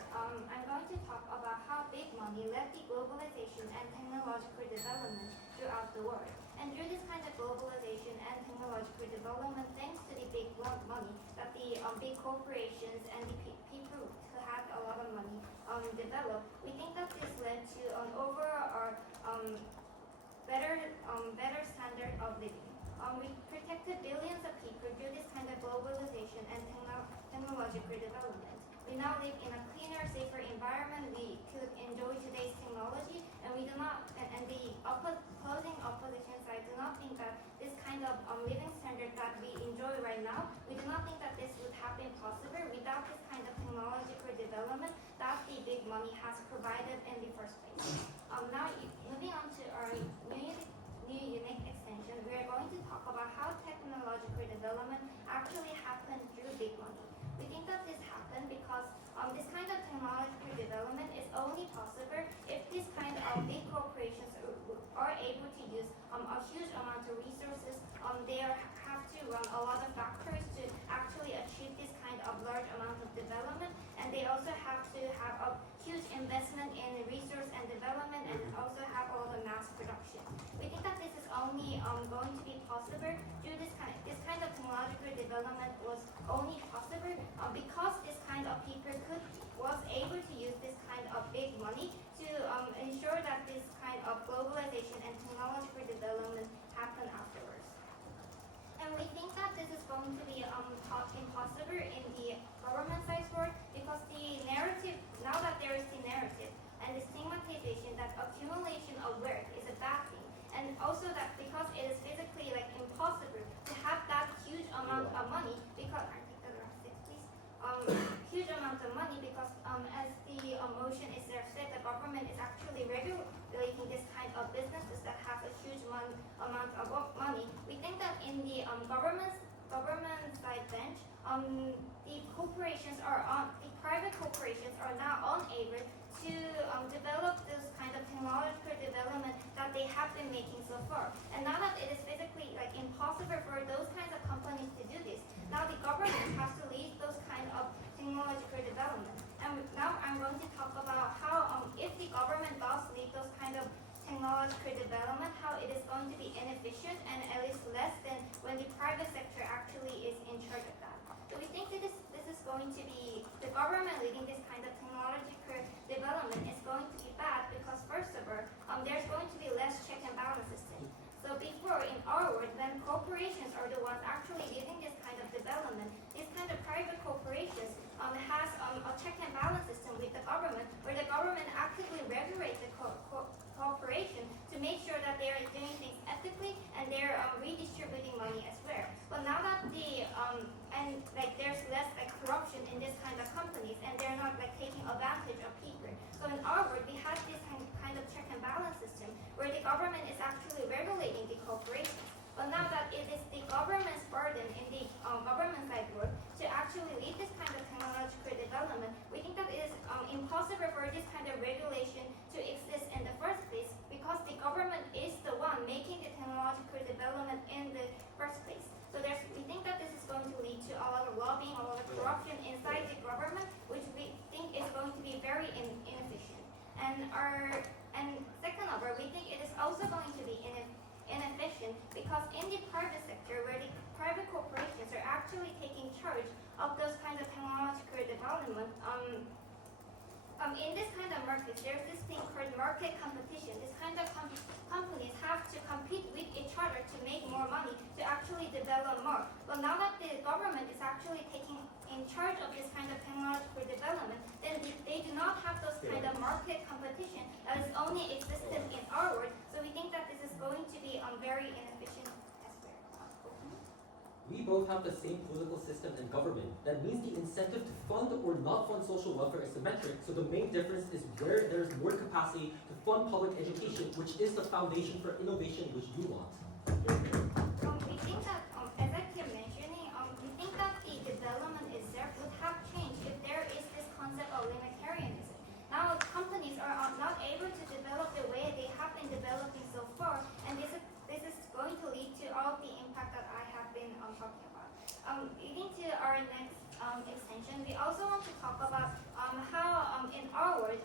I'm going to talk about how big money led the globalization and technological development throughout the world. And through this kind of globalization and technological development, thanks to the big money that the big corporations and the people who had a lot of money developed, we think that this led to an overall better standard of living. We protected billions of people through this kind of globalization and technological development. We now live in a cleaner, safer environment. We could enjoy today's technology, and we do not, and the opposing opposition side do not think that this kind of living standard that we enjoy right now, we do not think that this would have been possible without this kind of technological development that the big money huge investment in research and development and also have all the mass production. We think that this is only going to be possible due this kind of technological development was only possible because this kind of people was able to use this kind of big money to ensure that this kind of globalization and technological development happen afterwards. And we think that this is going to be impossible in the government side work because the narrative, now that there is the narrative and the stigmatization that accumulation of wealth is a bad thing, and also that because it is physically like impossible to have that huge amount of money because I think that around 6 please, huge amount of money because as the motion is there said, the government is actually regulating this kind of businesses that have a huge amount of money. We think that in the government side bench, the private corporations are now unable to develop this kind of technological development that they have been making so far. And now that it is physically like impossible for those kinds of companies to do this, now the government has to lead those kind of technological development. And now I'm going to talk about how if the government does lead those kind of technological development, how it is going to be inefficient and at least less than when the private sector actually is in charge of that. So we think that this is going to be, the government leading this kind of technological development is going to be bad because first of all, there's going to be less check and balance system. So before in our world, when corporations are the ones actually leading this kind of development, this kind of private corporations has a check and balance system with the government where the government actively regulates the corporation to make sure that they are doing things ethically and they're redistributing money as well. But now that there's less like corruption in this kind of companies and they're not like taking advantage of people. So in our world, we have this kind of check and balance system where the government is actually regulating the corporations. But now that it is the government's burden in the government side work to actually lead this kind of technological development, we think that it is impossible for this kind of regulation to exist in the first place because the government is the one making the technological development in the first place. So we think that this is going to lead to a lot of lobbying, a lot of corruption inside the government, which we think is going to be very inefficient. And second of all, we think it is also going to be inefficient because in the private sector where the private corporations are actually taking charge of those kinds of technological development, in this kind of market, there's this thing called market competition. This kind of companies have to compete with each other to make more money to actually develop more. But now that the government is actually taking in charge of this kind of technological development, then they do not have those kind of market competition that is only existent in our world. So we think that this is going to be very inefficient as well. We both have the same political system and government. That means the incentive to fund or not fund social welfare is symmetric, so the main difference is where there's more capacity to fund public education, which is the foundation for innovation which you want. We think that, as I keep mentioning, we think that the development itself would have changed if there is this concept of limitarianism. Now companies are not able to develop the way they have been developing so far, and this is going to lead to all the impact that I have been talking about. Leading to our next extension, we also want to talk about how in our world,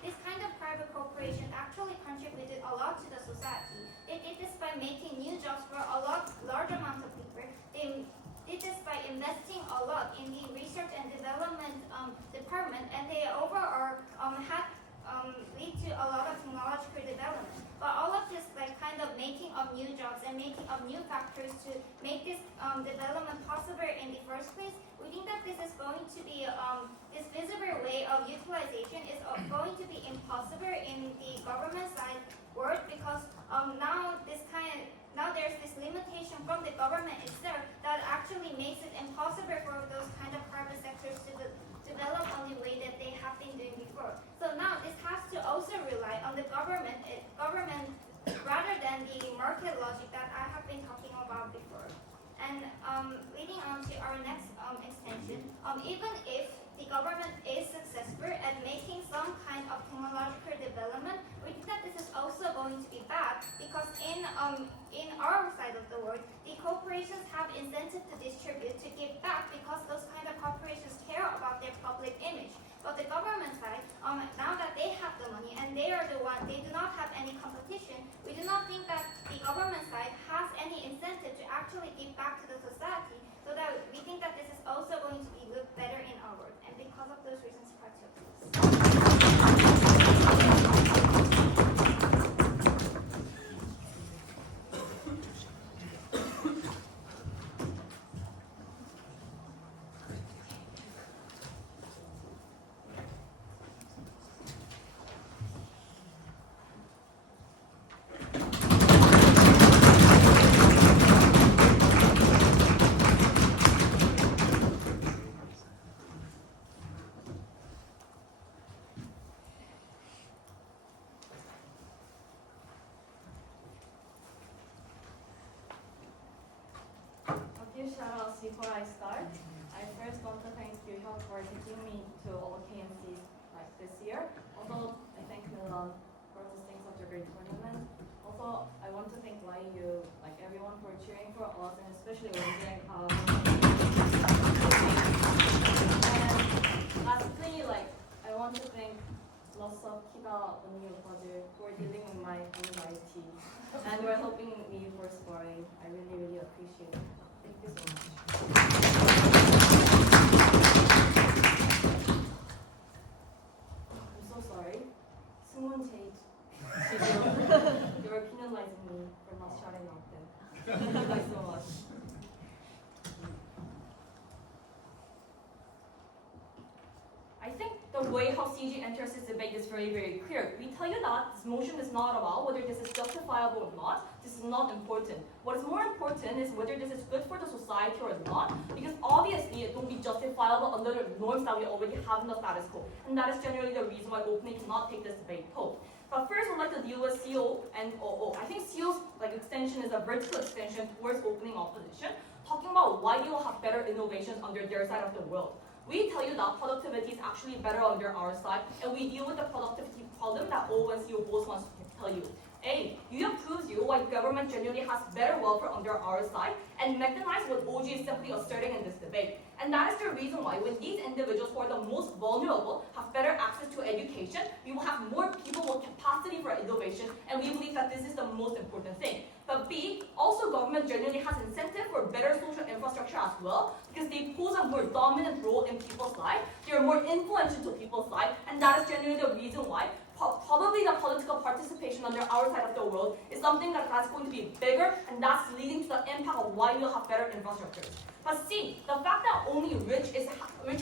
this kind of private corporation actually contributed a lot to the society. They did this by making new jobs for a large amount of people. They did this by investing a lot in the research and development department, and they overall had lead to a lot of technological development. But all of this like kind of making of new jobs and making of new factories to make this development possible in the first place, we think that this is going to be this visible way of utilization is going to be impossible in the government side world because now there's this limitation from the government itself that actually makes it impossible for those kind of private sectors to develop on the way that they have been doing before. So now this has to also rely on the government rather than the market logic that I have been talking about before. And leading on to our next extension, even if the government is successful at making some kind of technological development, we think that this is also going to be bad because in our side of the world, the corporations have incentive to distribute, to give back because those kind of corporations care about their public image. But the government side, now that they have the money and they are the one, they do not have any competition, we do not think that the government side has any incentive to actually give back to the society, so that we think that this is also going to be look better in our world. And because of those reasons, part 2 approves. A few shout-outs before I start. I first want to thank Yuhyeok for taking me to all KNCs like this year. Also, I thank Milan for hosting such a great tournament. Also, I want to thank YUU, like everyone for cheering for us, and especially Wonjae and lastly, like I want to thank lots of KIDA for dealing with my anxiety, and we're helping me for scoring. I really appreciate it. Thank you so much. I'm so sorry. Seungjae, you're penalizing me for not shouting out there. Thank you guys so much. I think the way how CG enters this debate is very clear. We tell you that this motion is not about whether this is justifiable or not. This is not important. What is more important is whether this is good for the society or not, because obviously it won't be justifiable under the norms that we already have in the status quo. And that is generally the reason why opening cannot take this debate home. But first, we'd like to deal with CO and OO. I think CO's extension is a vertical extension towards opening opposition, talking about why you will have better innovations under their side of the world. We tell you that productivity is actually better under our side, and we deal with the productivity problem that O and CO both wants to tell you. A, Yuhyeok proves you why government generally has better welfare under our side, and mechanize what OG is simply asserting in this debate. And that is the reason why when these individuals who are the most vulnerable have better access to education, we will have more people with capacity for innovation, and we believe that this is the most important thing. But B, also government generally has incentive for better social infrastructure as well, because they pose a more dominant role in people's lives, they are more influential to people's lives, and that is generally the reason why probably the political participation under our side of the world is something that's going to be bigger, and that's leading to the impact of why we'll have better infrastructure. But see, the fact that only rich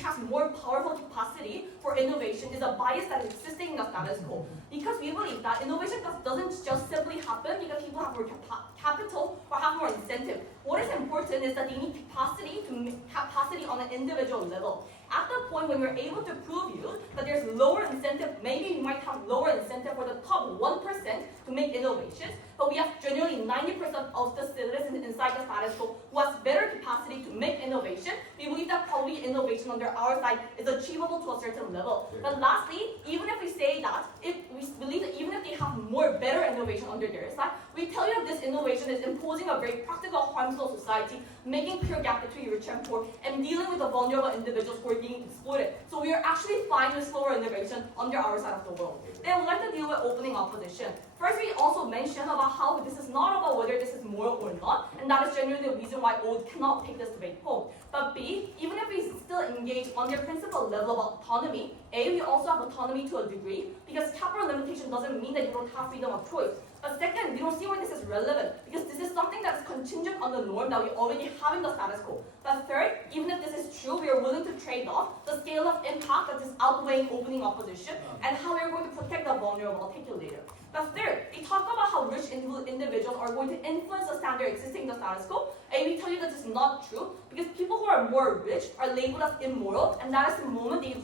has more powerful capacity for innovation is a bias that is existing in the status quo. Because we believe that innovation doesn't just simply happen because people have more capital or have more incentive. What is important is that they need capacity on an individual level. At the point when we're able to prove you that there's lower incentive, maybe we might have lower incentive for the top 1% to make innovations, but we have generally 90% of the citizens inside the status quo who has better capacity to make innovation. We believe that probably innovation under our side is achievable to a certain level. But lastly, even if we say that, if we believe that even if they have better innovation under their side, we tell you that this innovation is imposing a very practical harm to society, making clear gap between rich and poor, and dealing with the vulnerable individuals who are being exploited. So we are actually fine with slower innovation under our side of the world. Then we'd like to deal with opening opposition. First, we also mentioned about how this is not about whether this is moral or not, and that is generally the reason why OAT cannot take this debate home. But B, even if we still engage on their principal level of autonomy, A, we also have autonomy to a degree, because capital limitation doesn't mean that you don't have freedom of choice. But second, we don't see why this is relevant, because this is something that is contingent on the norm that we already have in the status quo. But third, even if this is true, we are willing to trade off the scale of impact that is outweighing opening opposition, and how we are going to protect the vulnerable. I'll take you later. But third, we talk about how rich individuals are going to influence the standard existing in the status quo, and we tell you that this is not true, because people who are more rich are labeled as immoral, and that is the moment they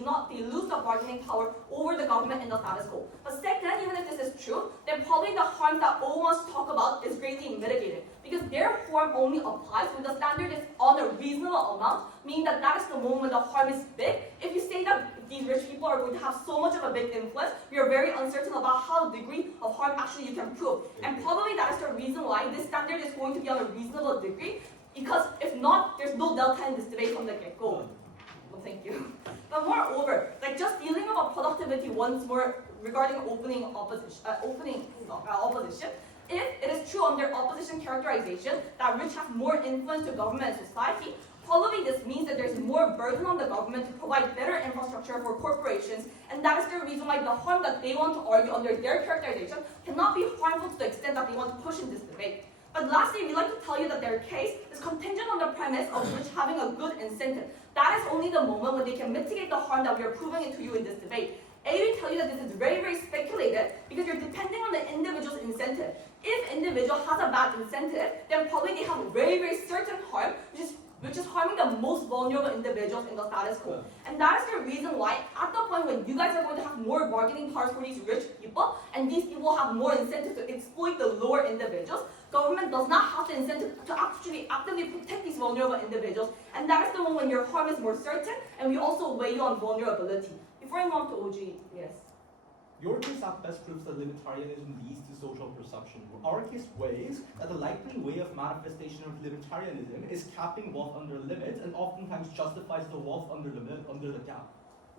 lose the bargaining power over the government in the status quo. But second, even if this is true, then probably the harm that O wants to talk about is greatly mitigated, because their harm only applies when the standard is on a reasonable amount, meaning that that is the moment when the harm is big. If you say that these rich people are going to have so much of a big influence, we are very uncertain about how the degree of harm actually you can prove. And probably that is the reason why this standard is going to be on a reasonable degree, because if not, there's no delta in this debate from the get-go. thank you. But moreover, like just dealing about productivity once more regarding opening opposition, if it is true under opposition characterization that rich have more influence to government and society, probably this means that there's more burden on the government to provide better infrastructure for corporations, and that is the reason why the harm that they want to argue under their characterization cannot be harmful to the extent that they want to push in this debate. But lastly, we'd like to tell you that their case is contingent on the premise of rich having a good incentive. That is only the moment when they can mitigate the harm that we are proving it to you in this debate. We tell you that this is very, very speculated because you're depending on the individual's incentive. If individual has a bad incentive, then probably they have a very, very certain harm, which is harming the most vulnerable individuals in the status quo. And that is the reason why, at the point when you guys are going to have more bargaining powers for these rich people, and these people have more incentive to exploit the lower individuals, government does not have the incentive to actually actively protect these vulnerable individuals. And that is the moment when your harm is more certain, and we also weigh you on vulnerability. Before I move on to OG, yes. Your case at best proves that libertarianism leads to social perception. Our case weighs that the likely way of manifestation of libertarianism is capping wealth under limits and oftentimes justifies the wealth under the cap.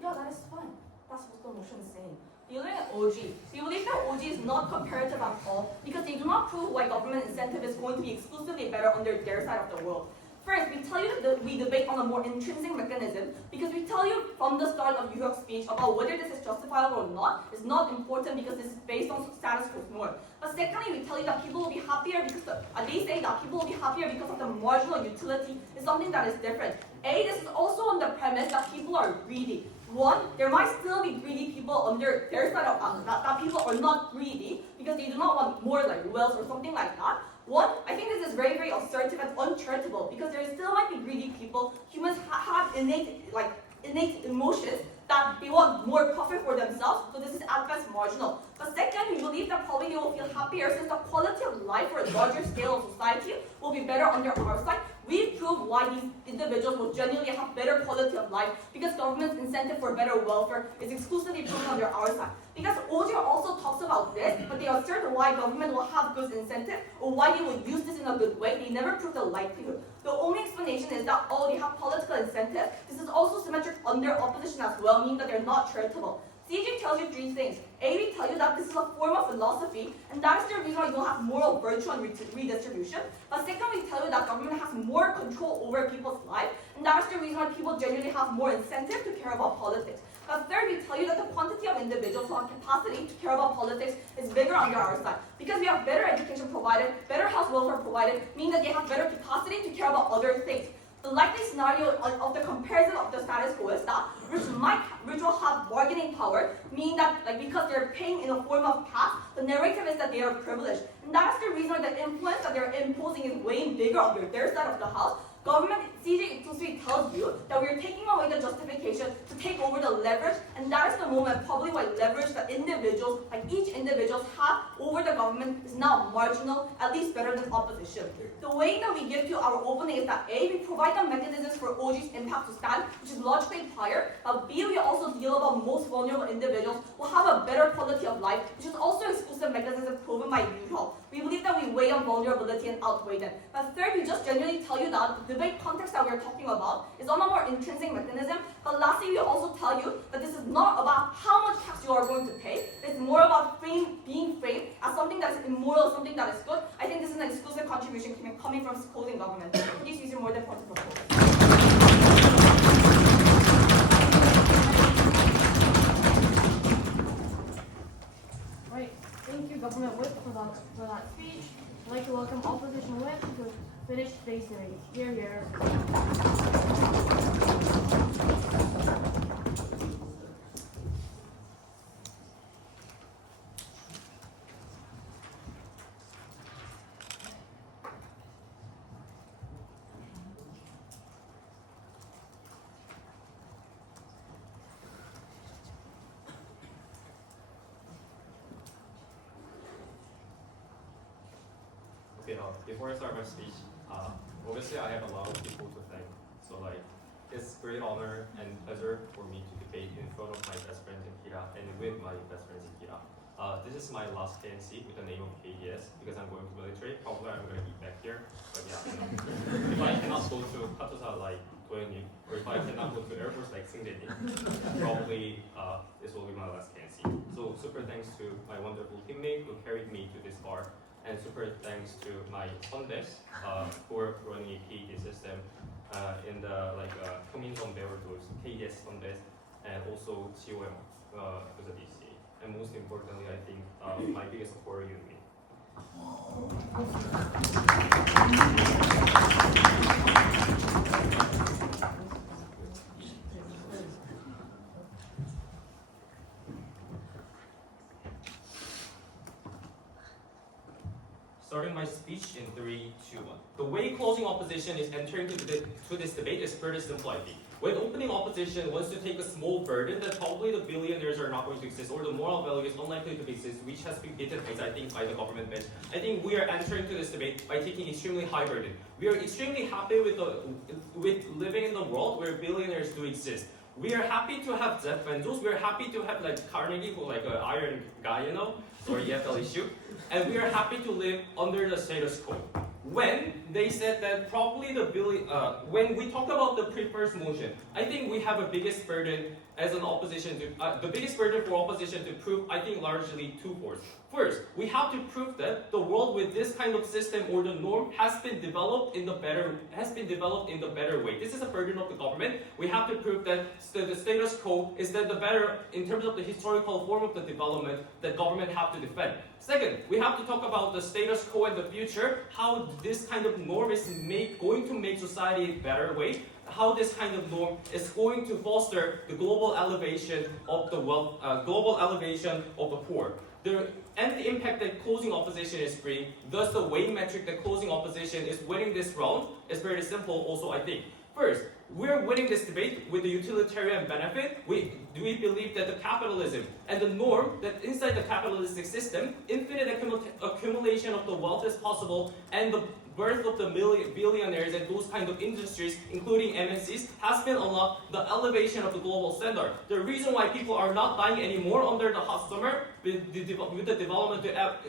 Yeah, that is fine. That's what the motion is saying. You're looking at OG. So you believe that OG is not comparative at all because they do not prove why government incentive is going to be exclusively better under their side of the world. First, we tell you that we debate on a more intrinsic mechanism because we tell you from the start of Yuhyeok's speech about whether this is justifiable or not is not important because this is based on status quo norm. But secondly, we tell you that people will be happier because they say that people will be happier because of the marginal utility is something that is different. This is also on the premise that people are greedy. One, there might still be greedy people under their side of that people are not greedy because they do not want more like wealth or something like that. One, I think this is very, very assertive and uncharitable because there still might be greedy people. Humans have innate emotions that they want more profit for themselves, so this is at best marginal. But second, we believe that probably they will feel happier since the quality of life for a larger scale of society will be better under our side. We prove why these individuals will genuinely have better quality of life because government's incentive for better welfare is exclusively proven under our side. Because OJ also talks about this, but they assert why government will have good incentive or why they will use this in a good way. They never prove the likelihood. The only explanation is that they have political incentive. This is also symmetric under opposition as well, meaning that they're not charitable. CJ tells you three things. We tell you that this is a form of philosophy, and that is the reason why you don't have moral virtue and redistribution. But second, we tell you that government has more control over people's life, and that is the reason why people genuinely have more incentive to care about politics. But third, we tell you that the quantity of individuals who have capacity to care about politics is bigger under our side. Because we have better education provided, better health welfare provided, meaning that they have better capacity to care about other things. The likely scenario of the comparison of the status quo is that rich will have bargaining power, meaning that because they're paying in a form of cash, the narrative is that they are privileged. And that's the reason why the influence that they're imposing is way bigger under their side of the house. Government, CJ exclusively tells you that we're taking away the justification to take over the leverage, and that is the moment probably why leverage that individuals, each individuals have over the government is now marginal, at least better than opposition. The way that we give to our opening is that A, we provide the mechanisms for OG's impact to stand, which is logically higher, but B, we also deal about most vulnerable individuals will have a better quality of life, which is also exclusive mechanism proven by Yuhyeok. We believe that we weigh on vulnerability and outweigh them. But third, we just genuinely tell you that the debate context that we're talking about is on a more intrinsic mechanism. But lastly, we also tell you that this is not about how much tax you are going to pay. It's more about being framed as something that is immoral, something that is good. I think this is an exclusive contribution coming from supporting government. Please use your more than point of proposal. Right. Thank you, Government Whip, for that speech. I'd like to welcome Opposition Whip to finish today's debate. Here, here. Okay, before I start my speech, obviously I have a lot of people to thank. So it's great honor and pleasure for me to debate in front of my best friends in KIDA and with my best friends in KIDA. This is my last KNC with the name of KDS because I'm going to military. Probably I'm going to be back here. But yeah, if I cannot go to Katosa like Dohyun or if I cannot go to airports like Seungjae, probably this will be my last KNC. So super thanks to my wonderful teammate who carried me to this far, and super thanks to my Sundays who are running a KIDA system in the Kominson Beverage KDS Sundays, and also Seoyoung who's a DC. And most importantly, I think my biggest supporter, Hyeon Lee. Starting my speech in 3, 2, 1. The way closing opposition is entering to this debate is pretty simple, I think. When opening opposition wants to take a small burden that probably the billionaires are not going to exist, or the moral value is unlikely to exist, which has been beaten, I think, by the government bench. I think we are entering to this debate by taking extremely high burden. We are extremely happy with living in the world where billionaires do exist. We are happy to have Jeff Bezos. We are happy to have like Carnegie, who like an iron guy, you know, or EFL issue. And we are happy to live under the status quo. When they said that probably when we talked about the pre-first motion, I think we have a biggest burden as an opposition to, the biggest burden for opposition to prove, I think largely twofold. First, we have to prove that the world with this kind of system or the norm has been developed in the better way. This is a burden of the government. We have to prove that the status quo is that the better in terms of the historical form of the development that government have to defend. Second, we have to talk about the status quo in the future, how this kind of norm is going to make society a better way, how this kind of norm is going to foster the global elevation of the wealth, global elevation of the poor. And the impact that closing opposition is bringing, thus the weighing metric that closing opposition is winning this round is very simple also, I think. First, we're winning this debate with the utilitarian benefit. We believe that the capitalism and the norm that inside the capitalistic system, infinite accumulation of the wealth is possible, and the birth of the billionaires and those kind of industries, including MNCs, has been unlocked, the elevation of the global standard. The reason why people are not dying anymore under the hot summer with the development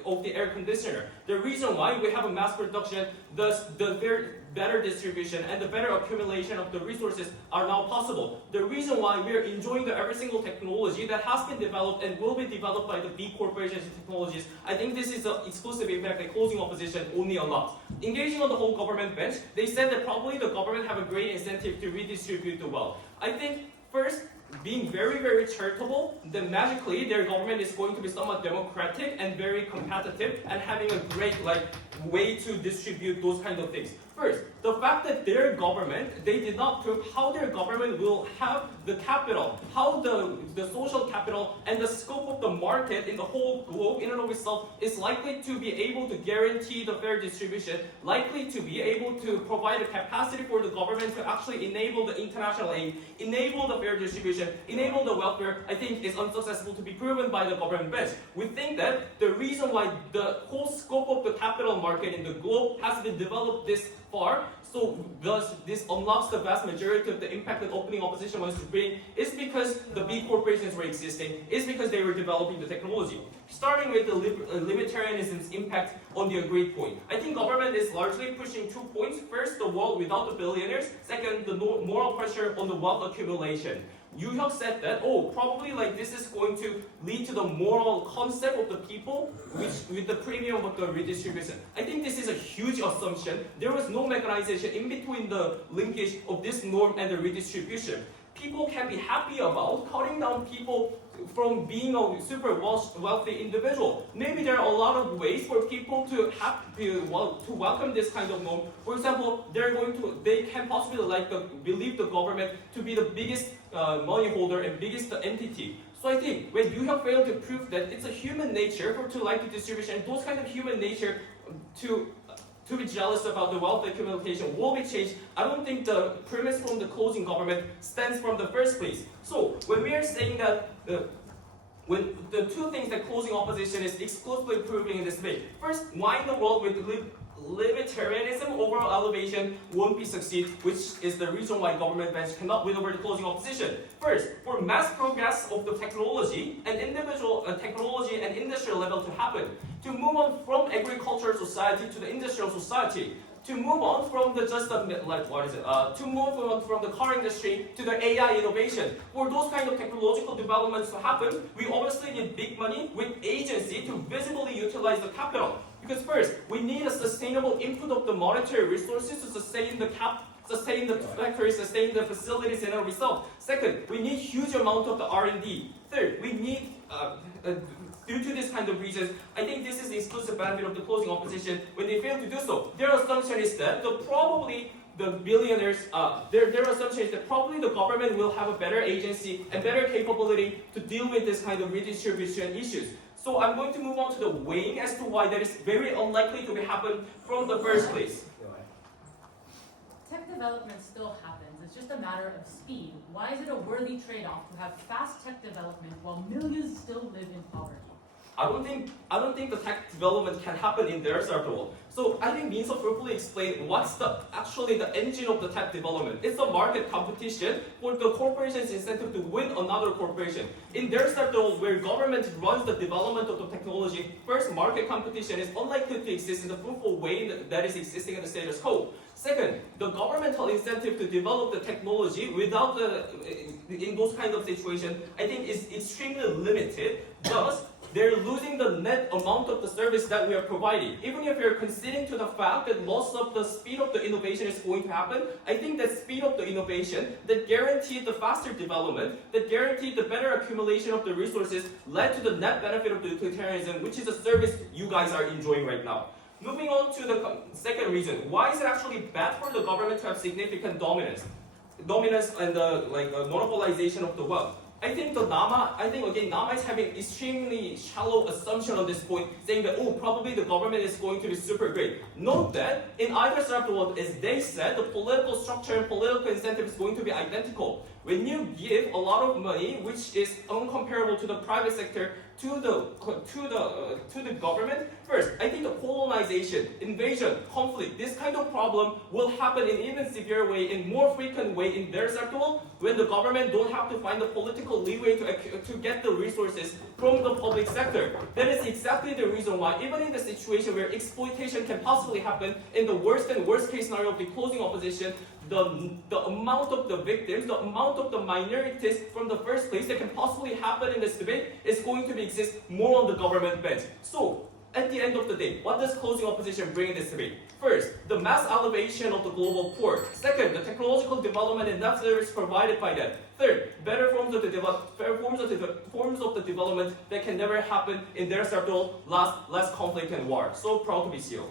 of the air conditioner. The reason why we have a mass production, thus the better distribution and the better accumulation of the resources are now possible. The reason why we are enjoying every single technology that has been developed and will be developed by the B corporations and technologies, I think this is the exclusive impact that closing opposition only unlocks. Engaging on the whole government bench, they said that probably the government have a great incentive to redistribute the wealth. I think first, being very, very charitable, then magically their government is going to be somewhat democratic and very competitive and having a great way to distribute those kind of things. First, the fact that their government, they did not prove how their government will have the capital, how the social capital and the scope of the market in the whole globe in and of itself is likely to be able to guarantee the fair distribution, likely to be able to provide a capacity for the government to actually enable the international aid, enable the fair distribution, enable the welfare, I think is unsuccessful to be proven by the government bench. We think that the reason why the whole scope of the capital market in the globe has been developed this far, so thus this unlocks the vast majority of the impact that opening opposition wants to bring, is because the B corporations were existing, is because they were developing the technology. Starting with the libertarianism's impact on the agreed point. I think government is largely pushing 2 points. First, the world without the billionaires. Second, the moral pressure on the wealth accumulation. Yuhyeok said that, probably this is going to lead to the moral concept of the people, which with the premium of the redistribution. I think this is a huge assumption. There was no mechanization in between the linkage of this norm and the redistribution. People can be happy about cutting down people from being a super wealthy individual. Maybe there are a lot of ways for people to welcome this kind of norm. For example, they can possibly believe the government to be the biggest money holder and biggest entity. So I think when you have failed to prove that it's a human nature to like the distribution, and those kind of human nature to be jealous about the wealth accumulation will be changed, I don't think the premise from the closing government stands from the first place. So when we are saying that when the two things that closing opposition is exclusively proving in this debate, first, why in the world with libertarianism overall elevation won't be succeed, which is the reason why government bench cannot win over the closing opposition. First, for mass progress of the technology and individual technology and industrial level to happen, to move on from agricultural society to the industrial society, to move on from the just to move on from the car industry to the AI innovation. For those kind of technological developments to happen, we obviously need big money with agency to visibly utilize the capital. Because first, we need a sustainable input of the monetary resources to sustain the factories, sustain the facilities and a result. Second, we need huge amount of the R&D. Third, we need due to this kind of reasons, I think this is the exclusive benefit of the closing opposition. When they fail to do so, their assumption is that the billionaires, their assumption is that probably the government will have a better agency and better capability to deal with this kind of redistribution issues. So I'm going to move on to the weighing as to why that is very unlikely to happen from the first place. Tech development still happens. It's just a matter of speed. Why is it a worthy trade-off to have fast tech development while millions still live in poverty? I don't think the tech development can happen in their circle. So I think Minseo properly explained what's actually the engine of the tech development. It's a market competition for the corporation's incentive to win another corporation. In their circle, where government runs the development of the technology, first, market competition is unlikely to exist in the fruitful way that is existing in the status quo. Second, the governmental incentive to develop the technology without in those kind of situations, I think is extremely limited. Thus, they're losing the net amount of the service that we are providing. Even if you're conceding to the fact that loss of the speed of the innovation is going to happen, I think that speed of the innovation that guaranteed the faster development, that guaranteed the better accumulation of the resources, led to the net benefit of the utilitarianism, which is a service you guys are enjoying right now. Moving on to the second reason, why is it actually bad for the government to have significant dominance and the monopolization of the wealth? I think Nama is having extremely shallow assumption on this point, saying that probably the government is going to be super great. Note that in either side of the world, as they said, the political structure and political incentive is going to be identical. When you give a lot of money, which is uncomparable to the private sector, to the government, first, I think the colonization, invasion, conflict, this kind of problem will happen in even severe way, in more frequent way in their sector, when the government don't have to find the political leeway to get the resources from the public sector. That is exactly the reason why, even in the situation where exploitation can possibly happen, in the worst case scenario of the closing opposition, the amount of the victims, the amount of the minorities from the first place that can possibly happen in this debate is going to exist more on the government bench. So, at the end of the day, what does closing opposition bring in this debate? First, the mass elevation of the global poor. Second, the technological development and net service provided by that. Third, better forms of the development that can never happen in their circle, less conflict and war. So proud to be Seoyoung.